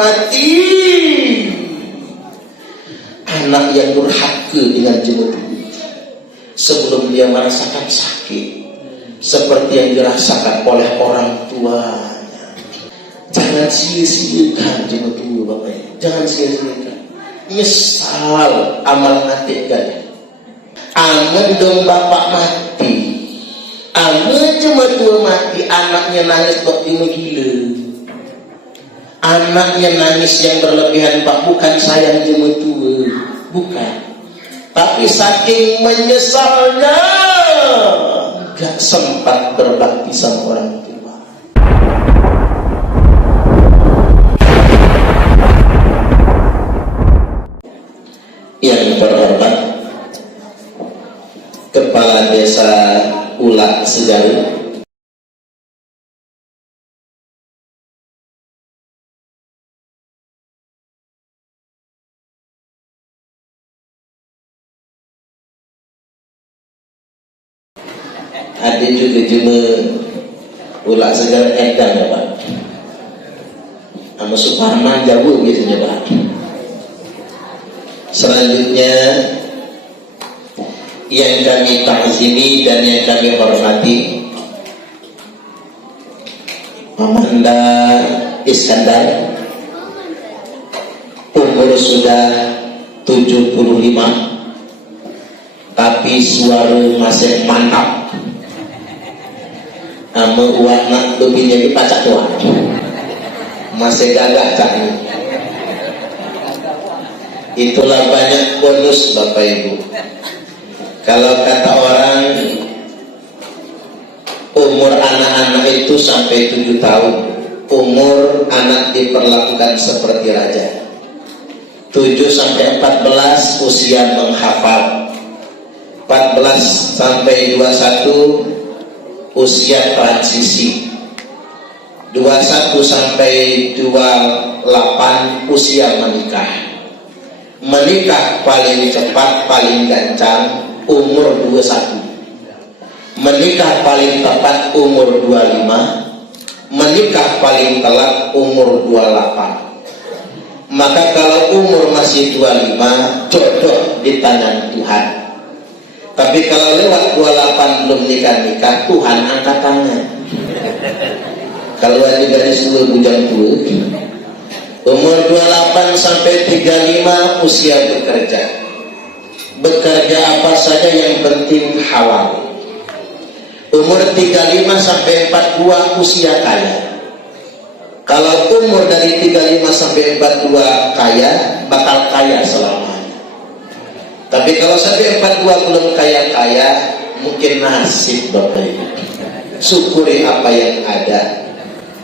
mati, anak yang durhaka dengan jemut sebelum dia merasakan sakit seperti yang dirasakan oleh orang tuanya. Jangan sia-siakan jemut Bapak, jangan sia-siakan. Nyesal amal mati kan. Amun dong bapak mati, amun jemut mati, anaknya nangis kok gila. Anaknya nangis yang berlebihan Pak, bukan sayang jemut tua, bukan, tapi saking menyesalnya gak sempat berbakti sama orang tua. Yang berhormat Kepala Desa Ulak Sejaru, ada juga cuma Ulak Sejaru Edan ya Pak, sama Suparman jauh biasanya Pak. Selanjutnya yang kami takzimi dan yang kami hormati, Mamanda Iskandar, umur sudah 75 tapi suara masih mantap. Ama warna lebihnya di pacak tua masih gagah caknya. Itulah banyak bonus Bapak Ibu. Kalau kata orang, umur anak-anak itu sampai 7 tahun, umur anak diperlakukan seperti raja. 7 sampai 14 usia menghafal, 14 sampai 21 usia transisi, 21 sampai 28 usia menikah. Menikah paling cepat, paling gancang umur 21. Menikah paling tepat umur 25. Menikah paling telat umur 28. Maka kalau umur masih 25, jodoh di tangan Tuhan. Tapi kalau lewat 28 belum nikah-nikah, Tuhan angkat tangan. Kalau ada gadis tua bujang tua, umur 28 sampai 35 usia bekerja. Bekerja apa saja yang penting halal. Umur 35 sampai 42 usia kaya. Kalau umur dari 35 sampai 42 kaya, bakal kaya selamanya. Tapi kalau sampai 42 belum kaya-kaya, mungkin nasib Bapak Ibu. Syukuri apa yang ada.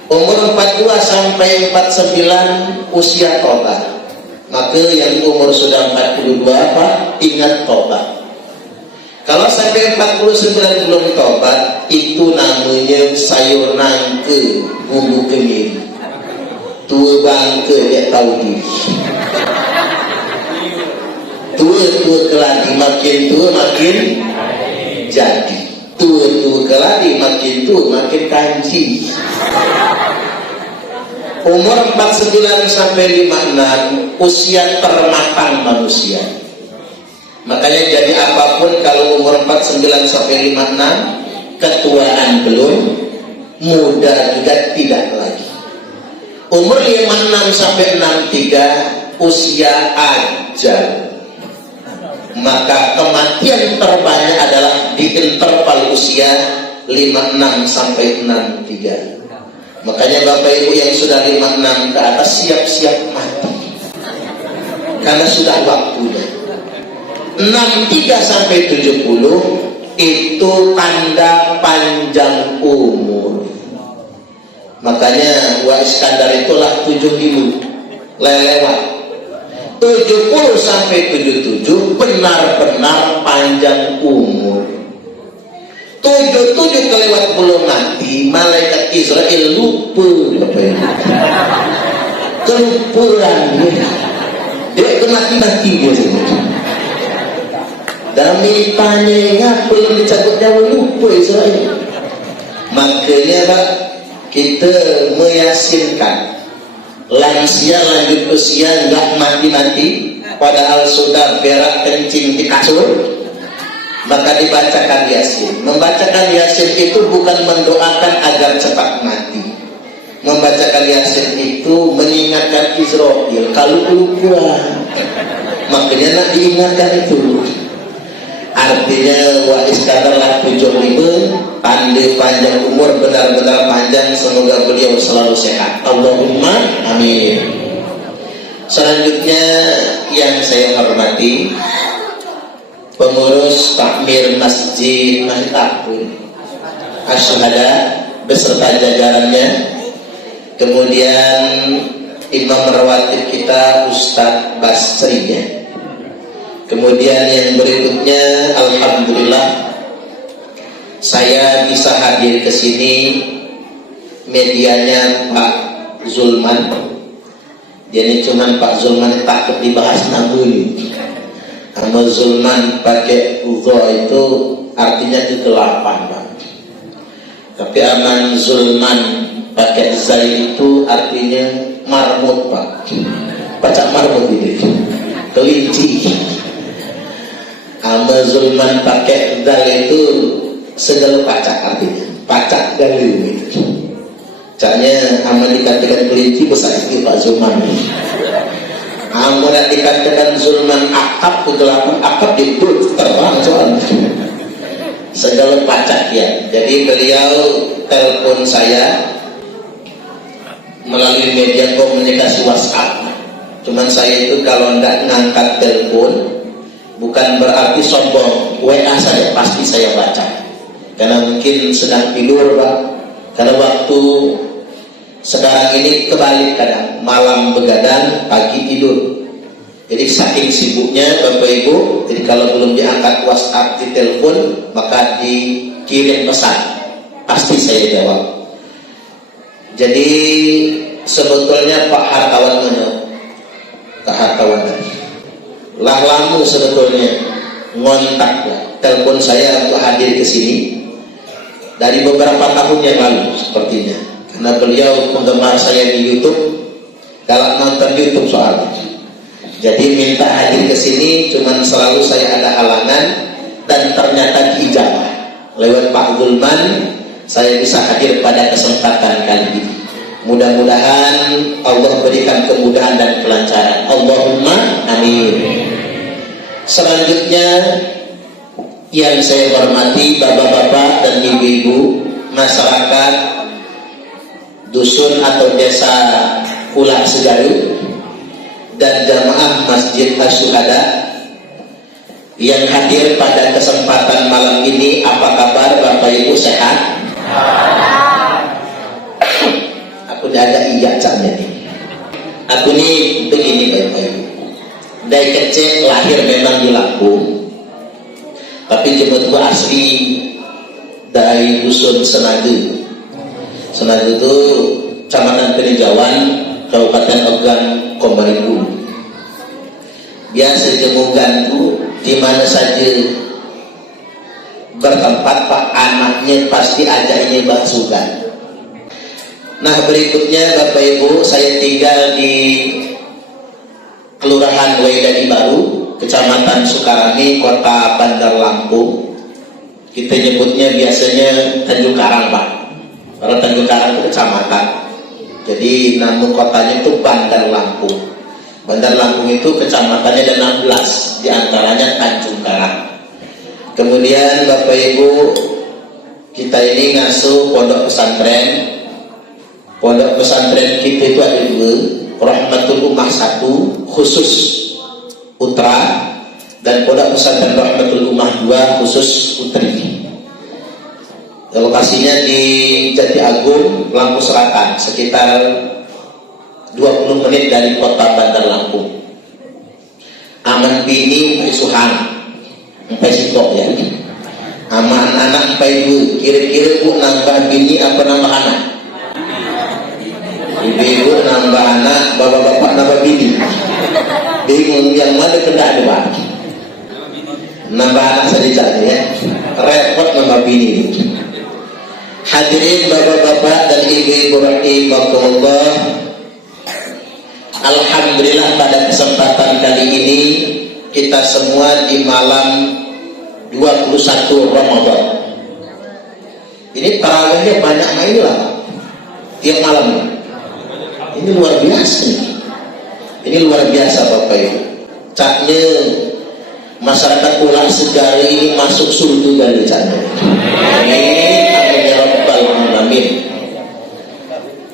Umur 42 sampai 49 usia tobat. Maka yang umur sudah 42 apa? Ingat tobat. Kalau sampai 49 belum tobat, itu namanya sayur nangke bumbu kemiri. Tua bangke dia tahu diri. Tua keladi, makin tua makin jadi. Tua keladi, makin tua makin kanji. Umur 49 sampai 56 usia termatang manusia. Makanya jadi apapun kalau umur 49 sampai 56, ketuaan belum, muda juga tidak lagi. Umur 56 sampai 63 usia ajal. Maka kematian terbanyak adalah di interval usia 56 sampai 63. Makanya Bapak Ibu yang sudah 56 ke atas siap-siap mati, karena sudah waktunya. 63 sampai 70 itu tanda panjang umur. Makanya Wa Iskandar itulah 75 lewat. 70 sampai 77 benar-benar panjang umur. 77 kelewat belum mati, malaikat Israel lupa Bapak Ibu. Kelupuran dia kemati-mati biasanya. Dan militanya belum dicabut nyawa, lupa Israel. Makanya Pak, kita meyakinkan lansia lanjut usia nggak mati-mati padahal sudah berak kencing di kasur, maka dibacakan Yasin. Membacakan Yasin itu bukan mendoakan agar cepat mati. Membacakan Yasin itu mengingatkan Israel kalau lupa, makanya nak diingatkan itu. Artinya wa iskadarlah 75, pandai panjang umur, benar-benar panjang, semoga beliau selalu sehat. Allahumma amin. Selanjutnya yang saya hormati pengurus takmir Masjid Asy-Syuhada beserta jajarannya, kemudian imam rawatib kita Ustadz Basri ya. Kemudian yang berikutnya, alhamdulillah saya bisa hadir ke sini, medianya Pak Zulman. Jadi cuman Pak Zulman takut dibahas namun. Sama Zulman pakai udho itu artinya kegelapan, Pak. Tapi aman Zulman pakai zai itu artinya marmut, Pak. Pacak marmut ini, kelinci. Amal Zulman pakai dal itu segala pacak artinya, pacak galu. Caknya amal dikatakan kelinci besar itu Pak Zulman. Amal dikatakan Zulman akap kegelapan, akap itu terbang soalnya. Segala pacak ya. Jadi beliau telepon saya melalui media komunikasi WhatsApp. Cuman saya itu kalau enggak ngangkat telepon bukan berarti sombong, WA saya pasti saya baca. Karena mungkin sedang tidur, Pak. Karena waktu sekarang ini kebalik kadang, malam begadang, pagi tidur. Jadi saking sibuknya Bapak Ibu, jadi kalau belum diangkat WhatsApp, di telepon, maka dikirim pesan, pasti saya jawab. Jadi sebetulnya Pak Hartawan lah lama sebetulnya ngontak ya, telepon saya untuk hadir ke sini dari beberapa tahun yang lalu sepertinya, karena beliau penggemar saya di YouTube, galak nonton YouTube soalnya. Jadi minta hadir ke sini, cuman selalu saya ada halangan dan ternyata diijabah lewat Pak Zulman. Saya bisa hadir pada kesempatan kali ini. Mudah-mudahan Allah berikan kemudahan dan kelancaran. Allahumma amin. Selanjutnya yang saya hormati bapak-bapak dan ibu-ibu masyarakat dusun atau desa Ulah Segaru dan jamaah Masjid Asy-Syuhada yang hadir pada kesempatan malam ini. Apa kabar Bapak Ibu, sehat? Aku ada iya caknya nih. Aku nih begini Bapak Ibu, dari kecil lahir memang di Lampung, tapi jemputku asli dari dusun Senaga. Senaga itu Kecamatan Peninjauan, Kabupaten Ogan Komaribo. Biasa jemuganku di mana saja bertempat Pak, anaknya pasti ajak ini basugan. Nah berikutnya Bapak Ibu, saya tinggal di Kelurahan Waidadi Baru, Kecamatan Sukarami, Kota Bandar Lampung. Kita nyebutnya biasanya Tanjung Karang, Pak. Karena Tanjung Karang itu kecamatan, jadi nama kotanya itu Bandar Lampung. Bandar Lampung itu kecamatannya ada 16, diantaranya Tanjung Karang. Kemudian Bapak Ibu, kita ini ngasuh pondok pesantren. Pondok pesantren kita itu ada 2, Rahmatul Ummah 1 khusus Putra, dan Pondok Pesantren Rahmatul Ummah 2 khusus Putri. Lokasinya di Jati Agung, Lampung Selatan, sekitar 20 menit dari kota Bandar Lampung. Aman bini Suhan sampai sitok ya. Aman anak sampai 2. Kira-kira Bu nambah bini apa nambah anak? Ibu nambah anak, bapak-bapak nambah bini. Bingung yang mana kendak Pak? Nambah anak saja ya. Repot nambah bini. Hadirin bapak-bapak dan ibu-ibu rahimakumullah, Alhamdulillah pada kesempatan kali ini kita semua di malam 21 Ramadan. Ini tarawihnya banyak mainlah tiap malam. Ini luar biasa nih. Ini luar biasa Bapak Ibu. Caknya masyarakat Pulau Segara ini masuk surga dari caknya. Amin ya rabbal alamin.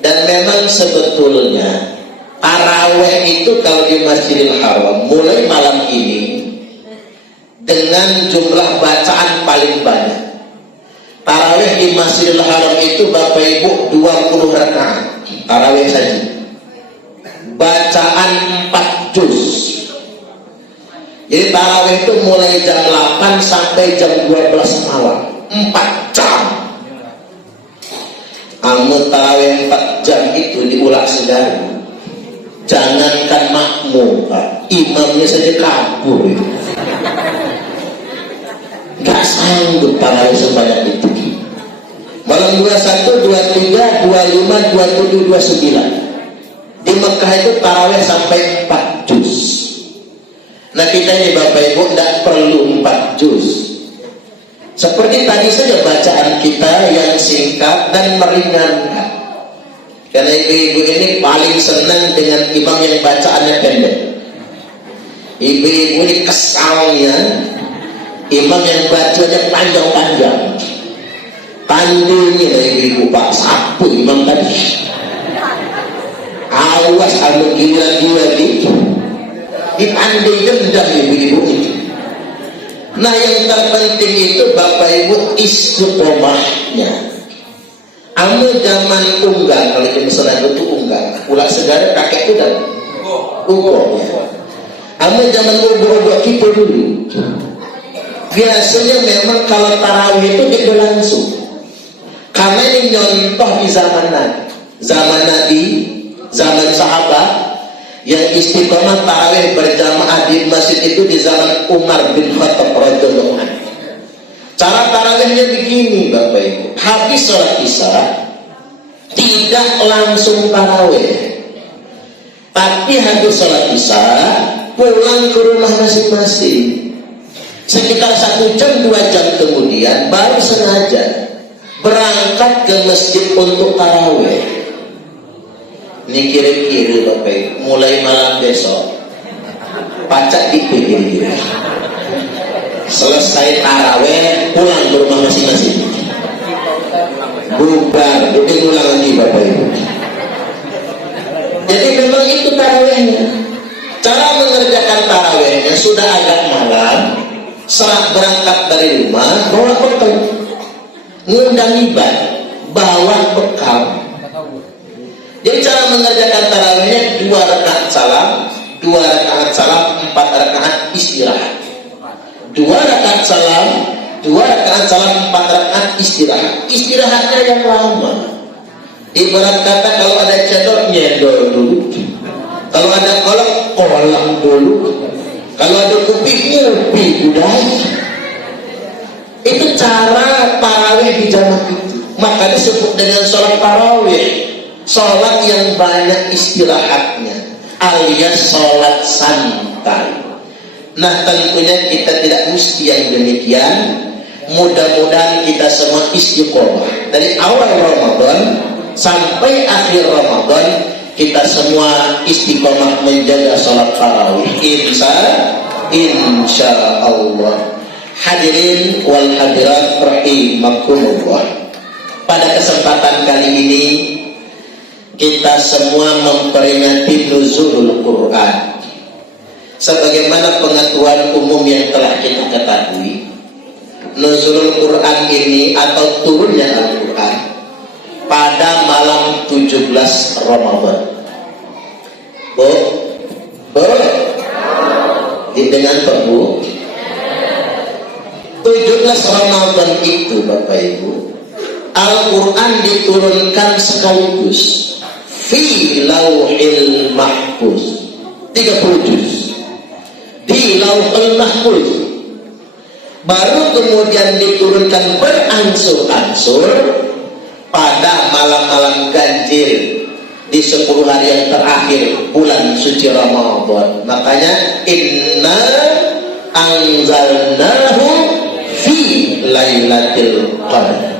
Dan memang sebetulnya tarawih itu kalau di Masjidil Haram mulai malam ini dengan jumlah bacaan paling banyak. Tarawih di Masjidil Haram itu Bapak Ibu 20 rakaat tarawih saja. Bacaan 4 juz. Jadi tarawih itu mulai jam 8 sampai jam 12 malam, 4 jam. Amun tarawih 4 jam itu diulang segala. Jangankan makmum, Pak, imamnya saja kabur itu. Gak sanggup tarawih sebanyak itu. Malam 21, 23, 25, 27, 29. Di Mekah itu tarawih sampai 4 juz. Nah kita ini Bapak Ibu tidak perlu 4 juz. Seperti tadi saja bacaan kita yang singkat dan meringankan. Karena ibu-ibu ini paling senang dengan imam yang bacaannya pendek. Ibu-ibu ini kesalnya imam yang bacanya panjang-panjang. Tandilnya ibu-ibu, Pak, sapu imam tadi. Awas anu gila-gila gitu. Dipandai dendam ibu-ibu itu. Nah yang terpenting itu Bapak Ibu istiqomahnya. Ame zaman unggal, kalau di Mesra itu unggal, ulah segala kakek itu dan ugo. Ame zaman ugo kita dulu. Biasanya memang kalau tarawih itu tidak langsung. Karena ini nyontoh di zaman Nabi, zaman sahabat yang istiqomah tarawih berjamaah di masjid itu di zaman Umar bin Khattab radhiyallahu anhu. Cara tarawihnya begini Bapak Ibu. Habis sholat isya tidak langsung tarawih, tapi habis sholat isya pulang ke rumah masing-masing. Sekitar 1 jam 2 jam kemudian baru sengaja berangkat ke masjid untuk tarawih. Ini kira-kira Bapak Ibu, mulai malam besok pacak di kira-kira selesai tarawih pulang ke rumah masing-masing, bubar, udah ulang lagi Bapak Ibu. Jadi memang itu tarawihnya. Cara mengerjakan tarawihnya sudah agak malam, serat berangkat dari rumah, bawa bekal, ngundang ibadah, bawa bekal. Jadi cara mengerjakan tarawihnya 2 rakaat salam, 2 rakaat salam, 4 rakaat istirahat. 2 rakaat salam, 2 rakaat salam, 4 rakaat istirahat. Istirahatnya yang lama. Ibarat kata kalau ada cendol nyendol dulu, kalau ada kolak kolak dulu, kalau ada kopi ngopi budaya. Itu cara tarawih di jamaah itu. Maka disebut dengan sholat tarawih, sholat yang banyak istirahatnya, alias sholat santai. Nah tentunya kita tidak mesti yang demikian. Mudah-mudahan kita semua istiqomah dari awal Ramadan sampai akhir Ramadan, kita semua istiqomah menjaga sholat tarawih. Insya Allah. Hadirin wal hadirat rahimakumullah. Pada kesempatan kali ini kita semua memperingati nuzulul Quran. Sebagaimana pengetahuan umum yang telah kita ketahui, nuzulul Quran ini atau turunnya Al-Quran pada malam 17 Ramadan. Bu, dengan Bu, 17 Ramadan itu Bapak Ibu, Al-Quran diturunkan sekaligus fi lauhil mahfuz, 30 juz di lauhil mahfuz. Baru kemudian diturunkan berangsur-angsur pada malam-malam ganjil di 10 hari yang terakhir bulan suci Ramadan. Makanya inna anzalnahu fi lailatul qadar.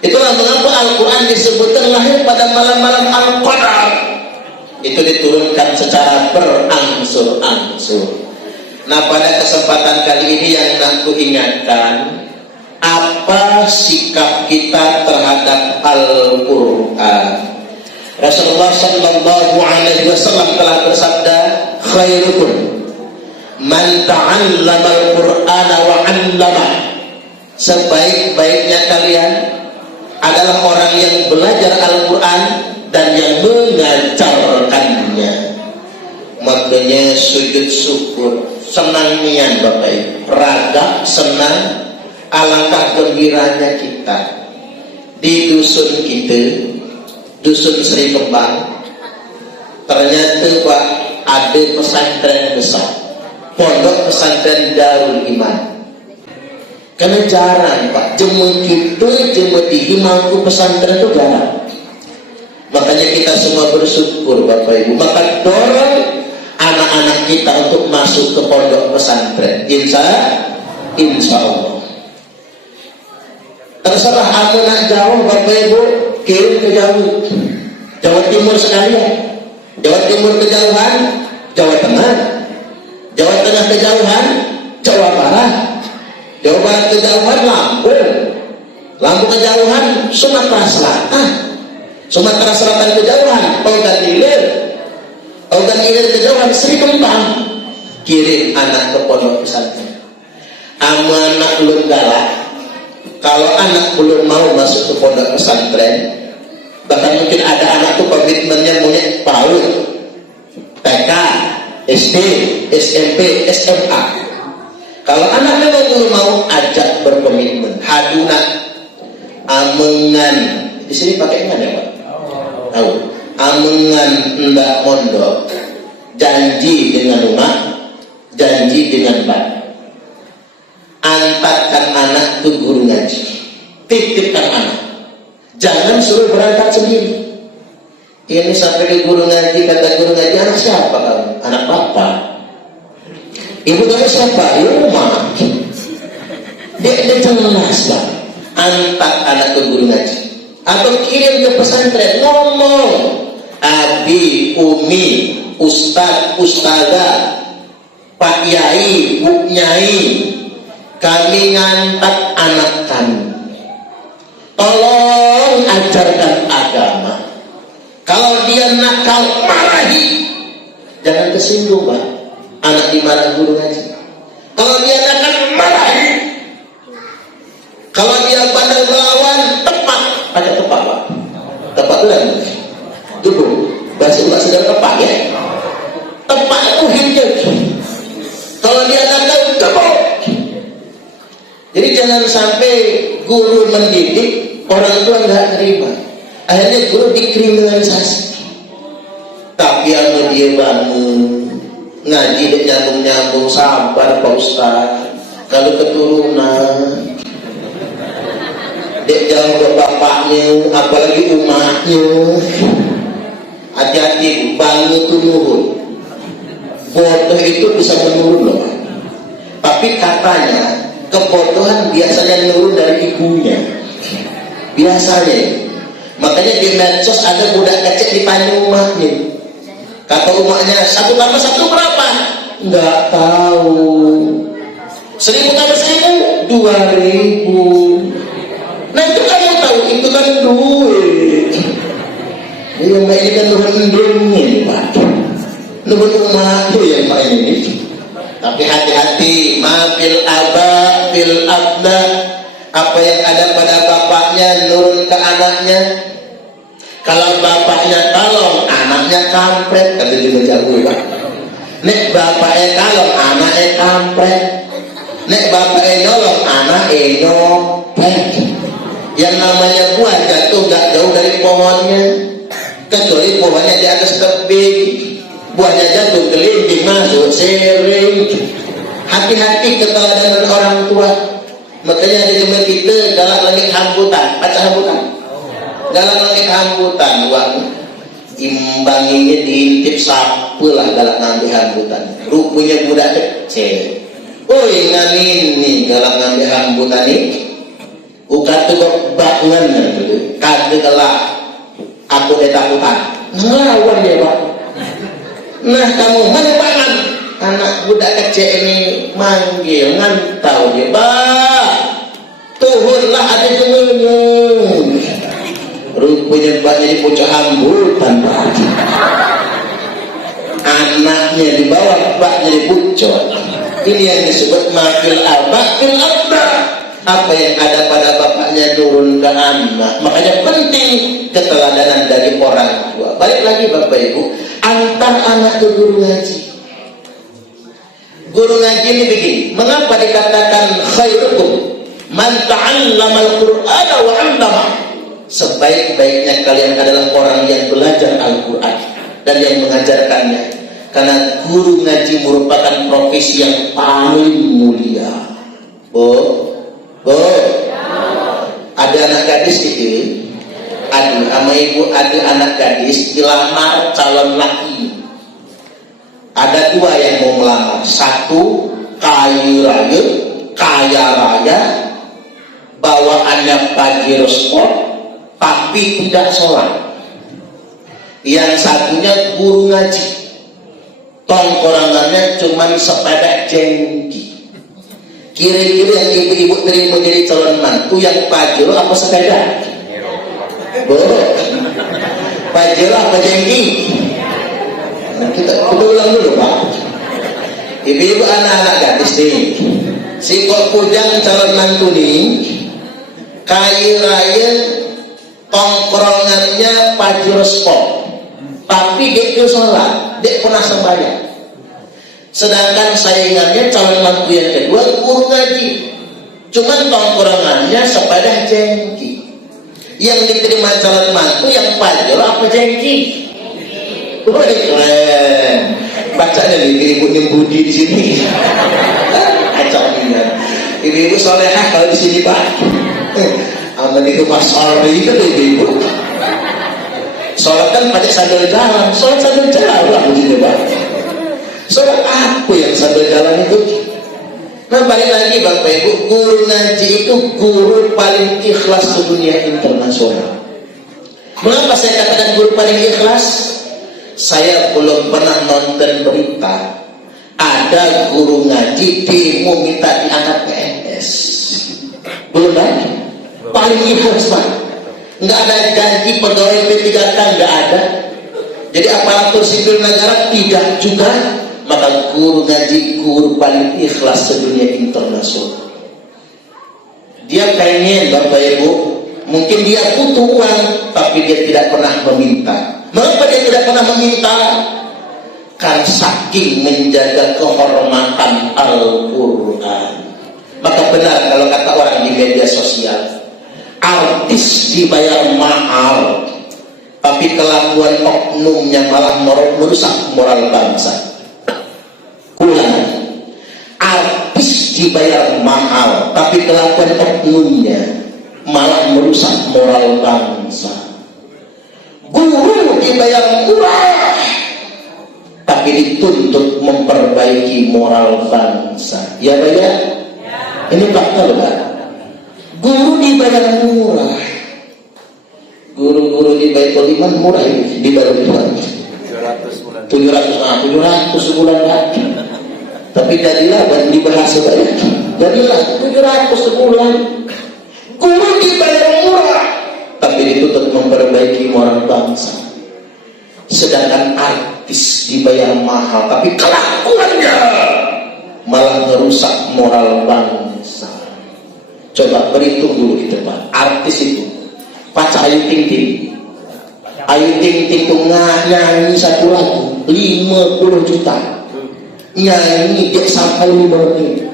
Itulah mengapa Al-Quran disebutkan lahir pada malam-malam Al-Qadar. Itu diturunkan secara berangsur-angsur. Nah, pada kesempatan kali ini yang aku ingatkan, apa sikap kita terhadap Al-Quran. Rasulullah Sallallahu Alaihi Wasallam telah bersabda, khairukum man ta'allama al-Qur'ana wa 'allama. Sebaik-baiknya kalian adalah orang yang belajar Al-Quran dan yang mengajarkannya. Makanya sujud syukur, senang nian Bapak Ibu, raga senang, alangkah gembiranya kita di dusun kita, dusun Sri Kembang. Ternyata Pak, ada pesantren besar, pondok pesantren Darul Iman. Karena jarang Pak, jemu kita, jemu di himangku pesantren itu jarang. Makanya kita semua bersyukur Bapak Ibu. Maka dorong anak-anak kita untuk masuk ke pondok pesantren. Insya Allah. Terserah aku nak jauh Bapak Ibu, kirim ke jauh. Jawa Timur sekalian. Jawa Timur kejauhan, Jawa Tengah. Jawa Tengah kejauhan, Jawa Barat. Jawa Barat kejauhan, Lampung. Lampung kejauhan, Sumatera Selatan. Sumatera Selatan kejauhan, Ogan Ilir. Ogan Ilir kejauhan, Sri Kembang. Kirim anak ke pondok pesantren. Anak belum galak. Kalau anak belum mau masuk ke pondok pesantren, bahkan mungkin ada anak tuh komitmennya punya PAUD, TK, SD, SMP, SMA. Kalau anak memang belum mau, ajak berkomitmen. Haduna, amengan. Di sini pakai ngan ya Pak? Tahu. Amengan ndak mondok. Janji dengan rumah, janji dengan bapak. Antarkan anak ke guru ngaji. Titipkan anak. Jangan suruh berangkat sendiri. Ini sampai ke guru ngaji, kata guru ngaji, anak siapa kamu? Anak bapak. Ibu dari siapa? Ya rumah. Dia jelas Pak. Antar anak ke guru ngaji atau kirim ke pesantren, ngomong abi, umi, ustad, ustazah, pak yai, bu nyai, kami ngantar anak kami, tolong ajarkan agama. Kalau dia nakal, marahi. Jangan tersinggung Pak. Anak dimarahi guru ngaji. Kalau dia nakal, marahi. Kalau dia pandang melawan, tepat. Ada tepat Pak. Tepat itu kan? Dulu bahasa sedang tepat ya. Tepat itu hijau. Kalau dia nakal, tepuk. Jadi jangan sampai guru mendidik, orang tua nggak terima. Akhirnya guru dikriminalisasi. Tapi anu dia bangun ngaji dek nyambung-nyambung, sabar Pak Ustaz. Kalau keturunan dek jauh ke bapaknya, apalagi umatnya. Hati-hati, bangun itu nurun. Bodoh itu bisa menurun loh. Tapi katanya kebodohan biasanya nurun dari ibunya. Biasanya. Makanya di medsos ada budak kecil ditanya umatnya. Kata umatnya, 1 tambah 1 berapa? Nggak tahu. 1000 tambah 1000? 2000. Nah itu kamu tahu, itu kan duit. Yang main ini kan nurun-nurunnya Pak. Nurun umatnya yang main ini. Tapi hati-hati, mafil aba fil abda. Apa yang ada pada bapaknya nurun ke anaknya. Kalau bapaknya kalong, anaknya kampret. Kata juga jago Pak. Nek bapaknya kalong, anaknya kampret. Nek bapaknya nyolong, anaknya nyopet. Yang namanya buah jatuh gak jauh dari pohonnya, kecuali pohonnya di atas tebing. Buahnya jatuh gelinding masuk sering. Hati-hati keteladanan orang tua. Makanya di zaman kita galak langit hambutan, baca hambutan. Galak langit hambutan, imbanginya diintip sapu lah galak ngambil hambutan. Rupanya budak kecil. Oi nganini galak ngambil hambutan ini. Ukat tu bangan tu. Kata galak aku takutan. Ngelawan dia pak. Nah kamu mana bangan? Anak budak kecil ini manggil ngantau dia. Pak, tuhunlah ada jengunyung. Rupanya banyak di pucuk hambutan pak. Anaknya di bawah, baknya di pucuk. Ini yang disebut makil abakil abda. Apa yang ada pada bapaknya turun ke anak. Makanya penting keteladanan dari orang tua. Balik lagi bapak ibu, antar anak ke guru ngaji. Guru ngaji ini begini, mengapa dikatakan khairukum man ta'allamal qur'ana wa 'allama? Sebaik-baiknya kalian adalah orang yang belajar Al-Quran dan yang mengajarkannya. Karena guru ngaji merupakan profesi yang paling mulia. Ada anak gadis itu, ada sama ibu, ada anak gadis dilamar calon laki. Ada dua yang mau melamar. Satu kaya raya, bawaannya Pajero Sport, tapi tidak sholat. Yang satunya guru ngaji, tongkorangannya cuma sepeda jengki. Kira-kira yang ibu-ibu terima jadi calon mantu yang Pajero apa sepeda? Pajero apa jengki? Kita ulang dulu pak. Ibu-ibu anak-anak gadis nih, si kok pujang calon mantu nih, kaya raya, tongkrongannya Pajero Sport, tapi dia sholat, dia pernah sembahyang. Sedangkan saingannya calon mantu yang kedua guru ngaji, cuman tongkrongannya sepeda jengki. Yang diterima calon mantu yang Pajero apa jengki? Keren. Bacanya nih ibu nyembudi di sini. Kacau nih. Ibu solehah kalau di sini pak. Aman itu pas sorry itu ibu. Sholat kan pakai sandal jalan. Sholat sandal jalan lah begini pak. Sholat apa yang sandal jalan itu? Nah balik lagi bapak ibu, guru ngaji itu guru paling ikhlas di dunia internasional. Mengapa saya katakan guru paling ikhlas? Saya belum pernah nonton berita ada guru ngaji demo minta diangkat PNS. Belum ada. Paling ikhlas pak. Nggak ada janji pegawai P3K, nggak ada. Jadi aparatur sipil negara tidak juga. Maka guru ngaji guru paling ikhlas sedunia internasional. Dia pengen bapak ibu, mungkin dia butuh uang, tapi dia tidak pernah meminta. Mengapa dia tidak pernah meminta? Karena saking menjaga kehormatan Al-Quran. Maka benar kalau kata orang di media sosial, artis dibayar mahal, tapi kelakuan oknumnya malah merusak moral bangsa. Ulang, artis dibayar mahal, tapi kelakuan oknumnya malah merusak moral bangsa. Guru dibayar murah, tapi dituntut memperbaiki moral bangsa. Ya Pak ya? Ini fakta loh Pak. Guru dibayar murah. Guru-guru di Baitul Iman murah ini dibayar Tuhan. 700 sebulan Pak. Tapi jadilah dan dibahas banyak. Jadilah 700 sebulan. Guru dibayar murah, tapi dituntut memperbaiki moral bangsa. Sedangkan artis dibayar mahal, tapi kelakuannya malah merusak moral bangsa. Coba berhitung dulu di depan. Artis itu pacar Ayu Ting Ting. Ayu Ting Ting itu nyanyi satu lagu 50 juta. Nyanyi dia sampai 5 menit.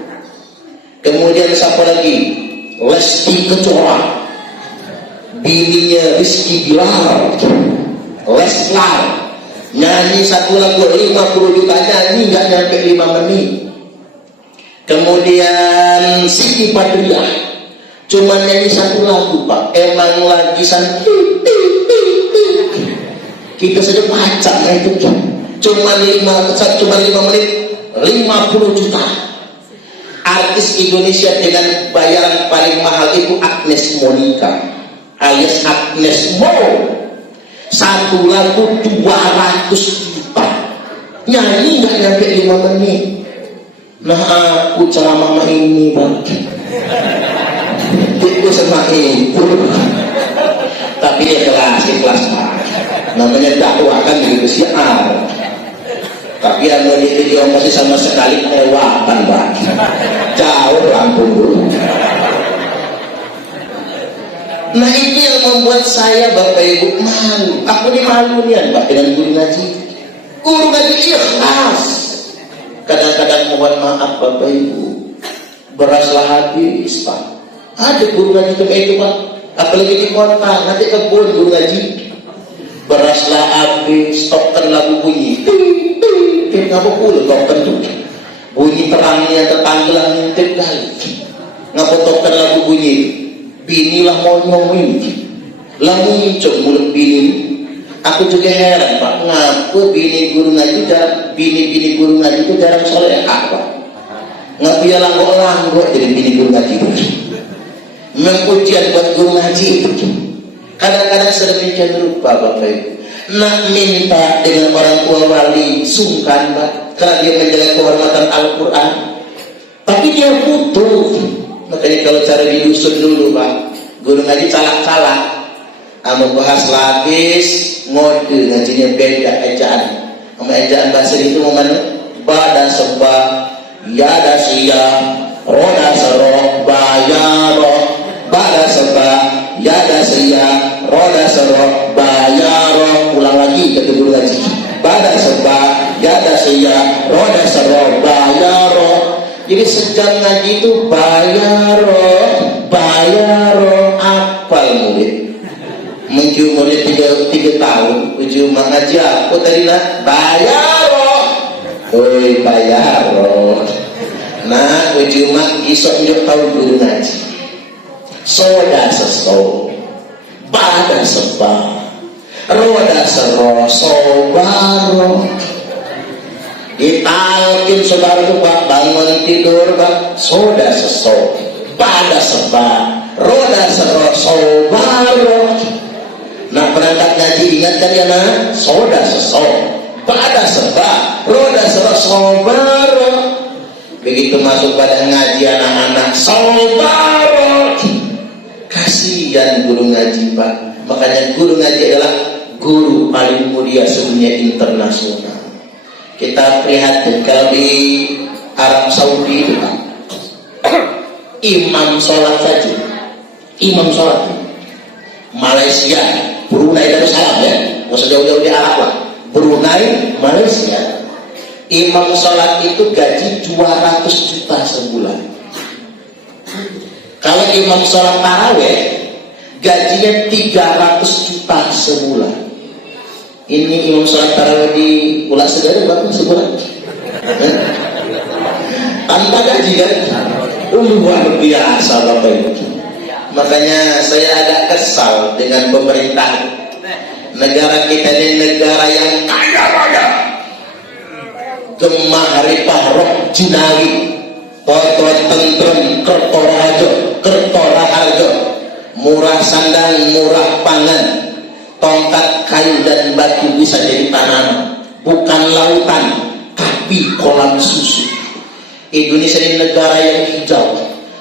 Kemudian siapa lagi? Lesti Kejora, bininya Rizky Bilar, Leslar, nyanyi satu lagu 50 juta, nyanyi nggak nyampe 5 menit. Kemudian Siti Badriah cuma nyanyi satu lagu pak, emang lagi Kita saja pacak itu cuma 5 menit 50 juta. Artis Indonesia dengan bayaran paling mahal itu Agnes Monica alias Agnes Mo. Satu lagu 200 juta, nyanyi nggak nyampe 5 menit. Nah aku ceramah ini bang, itu sama itu, tapi ya ikhlas pak. Namanya dakwah kan begitu siar. Tapi yang menjadi dia masih sama sekali kelewatan pak, jauh Lampung dulu. Nah ini yang membuat saya Bapak Ibu malu. Aku ini malu nih Pak dengan guru ngaji. Guru ngaji ikhlas. Kadang-kadang mohon maaf Bapak Ibu, beraslah habis Pak. Ada guru ngaji kayak itu Pak, apalagi di kota, nanti kebun guru ngaji. Beraslah habis, stopkan lagu bunyi. Ngapa pula stopkan tuh? Bunyi terangnya tetangga ngintip kali. Ngapa stopkan lagu bunyi? Binilah monyong ini, lah muncul mulut bini. Aku juga heran Pak, ngapa bini guru ngaji jarang, bini guru ngaji itu jarang soleh apa? Ngapa ya langgok jadi bini guru ngaji itu? Memang ujian buat guru ngaji itu. Kadang-kadang sedemikian rupa Bapak Ibu. Nak minta dengan orang tua wali sungkan Pak, karena dia menjaga kehormatan Al-Quran. Tapi dia butuh. Makanya kalau cara di dusun dulu Pak, guru ngaji calak-calak, bahas lapis, ngode ngajinya beda ejaan. Sama ejaan bahasa itu mana? Bada seba, yada siya, roda sero, bayaro. Bada seba, yada siya, roda sero, bayaro. Ulang lagi ke guru ngaji. Bada seba, yada siya, roda sero, bayaro. Jadi sejam ngaji itu bayaro apal murid. Menuju murid 3 tahun, uji ngaji aku tadi nak bayaro. Oi bayaro. Nah uji mak isok nyok tahu guru ngaji. Soda seso, bada seba, roda sero, sobaro. Ditalkin saudara itu Pak, bangun tidur Pak, soda seso, pada seba, roda sero, sobaro. Nah berangkat ngaji ingatkan ya nak, soda seso, pada seba, roda sero, sobaro. Begitu masuk pada ngaji anak-anak, sobaro. Kasihan guru ngaji Pak. Makanya guru ngaji adalah guru paling mulia sedunia internasional. Kita prihatin kalau di Arab Saudi itu imam sholat saja, imam sholat Malaysia, Brunei Darussalam ya, nggak usah jauh-jauh di Arab lah, Brunei, Malaysia, imam sholat itu gaji 200 juta sebulan. Kalau imam sholat taraweh gajinya 300 juta sebulan. Ini imam sholat tarawih di Pulau Segara berapa sebulan? Tanpa gaji kan? Luar biasa Bapak Ibu. Makanya saya agak kesal dengan pemerintah. Negara kita ini negara yang kaya raya, gemah haripah roh jinawi, toto tentrem kertoraharjo, murah sandang murah pangan. Tongkat kayu dan batu bisa jadi tanaman, bukan lautan tapi kolam susu. Indonesia ini negara yang hijau,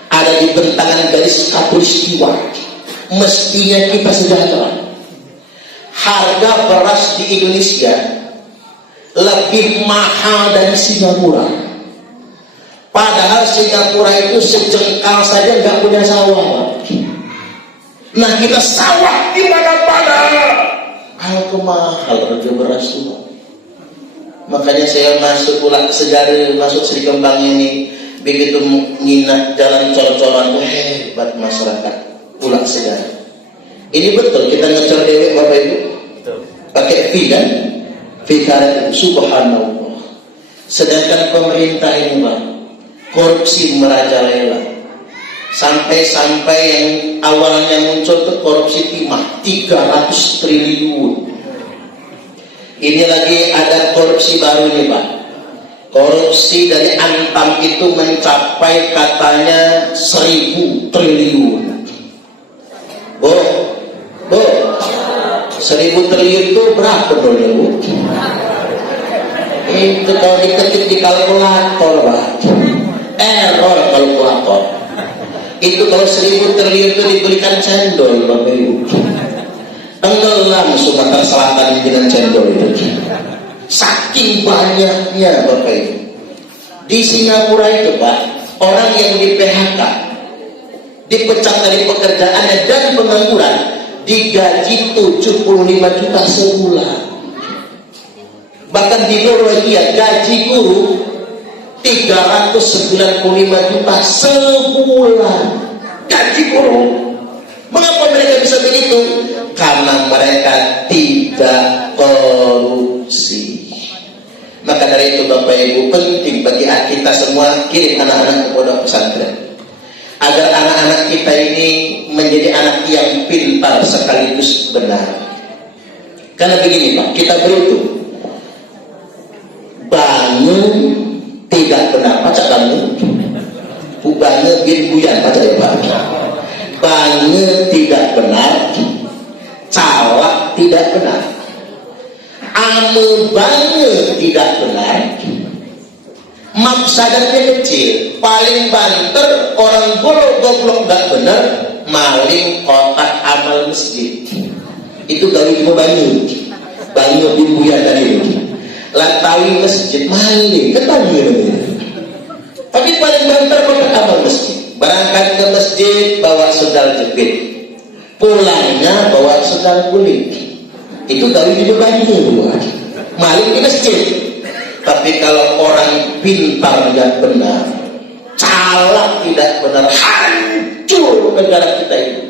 ada di bentangan garis khatulistiwa. Mestinya kita sejahtera. Harga beras di Indonesia lebih mahal dari Singapura. Padahal Singapura itu sejengkal saja nggak punya sawah. Nah kita sawah di mana-mana. Kalau mahal harga beras itu. Makanya saya masuk pulang sejarah, masuk Sri Kembang ini, begitu nginap jalan col-colan, hebat masyarakat pulang sejarah. Ini betul kita ngecor dewek Bapak Ibu. Pakai fi kan? Fi karet subhanallah. Sedangkan pemerintah ini Pak, korupsi merajalela. Sampai-sampai yang awalnya muncul ke korupsi timah 300 triliun. Ini lagi ada korupsi baru nih Pak. Korupsi dari Antam itu mencapai katanya 1.000 triliun. Bu, 1.000 triliun itu berapa dolar Bu? Itu kalau diketik di kalkulator Pak, error kalkulator. Itu kalau 1.000 triliun itu dibelikan cendol Bapak Ibu, tenggelam Sumatera Selatan dengan cendol itu. Saking banyaknya Bapak Ibu. Di Singapura itu Pak, orang yang di PHK, dipecat dari pekerjaannya dan pengangguran, digaji 75 juta sebulan. Bahkan di Norwegia gaji guru 395 juta sebulan. Gaji guru. Mengapa mereka bisa begitu? Karena mereka tidak korupsi. Maka dari itu Bapak Ibu, penting bagi kita semua kirim anak-anak ke pondok pesantren, agar anak-anak kita ini menjadi anak yang pintar sekaligus benar. Karena begini Pak, kita beruntung bangun tidak benar, baca bangun bangun bin buyan, baca ya Pak. Bangun tidak benar, calak tidak benar, ame banget tidak benar, mafsadatnya kecil, paling banter orang goblok gak benar, maling kotak amal masjid. Itu gawe cuma banyu bimbuyan tadi itu. Lantawi masjid maling ketemu. Tapi paling banter kotak amal masjid. Berangkat ke masjid bawa sendal jepit, pulangnya bawa sendal kulit. Itu gawe cuma banyu, maling di masjid. Tapi kalau orang pintar tidak benar, calak tidak benar, hancur negara kita ini.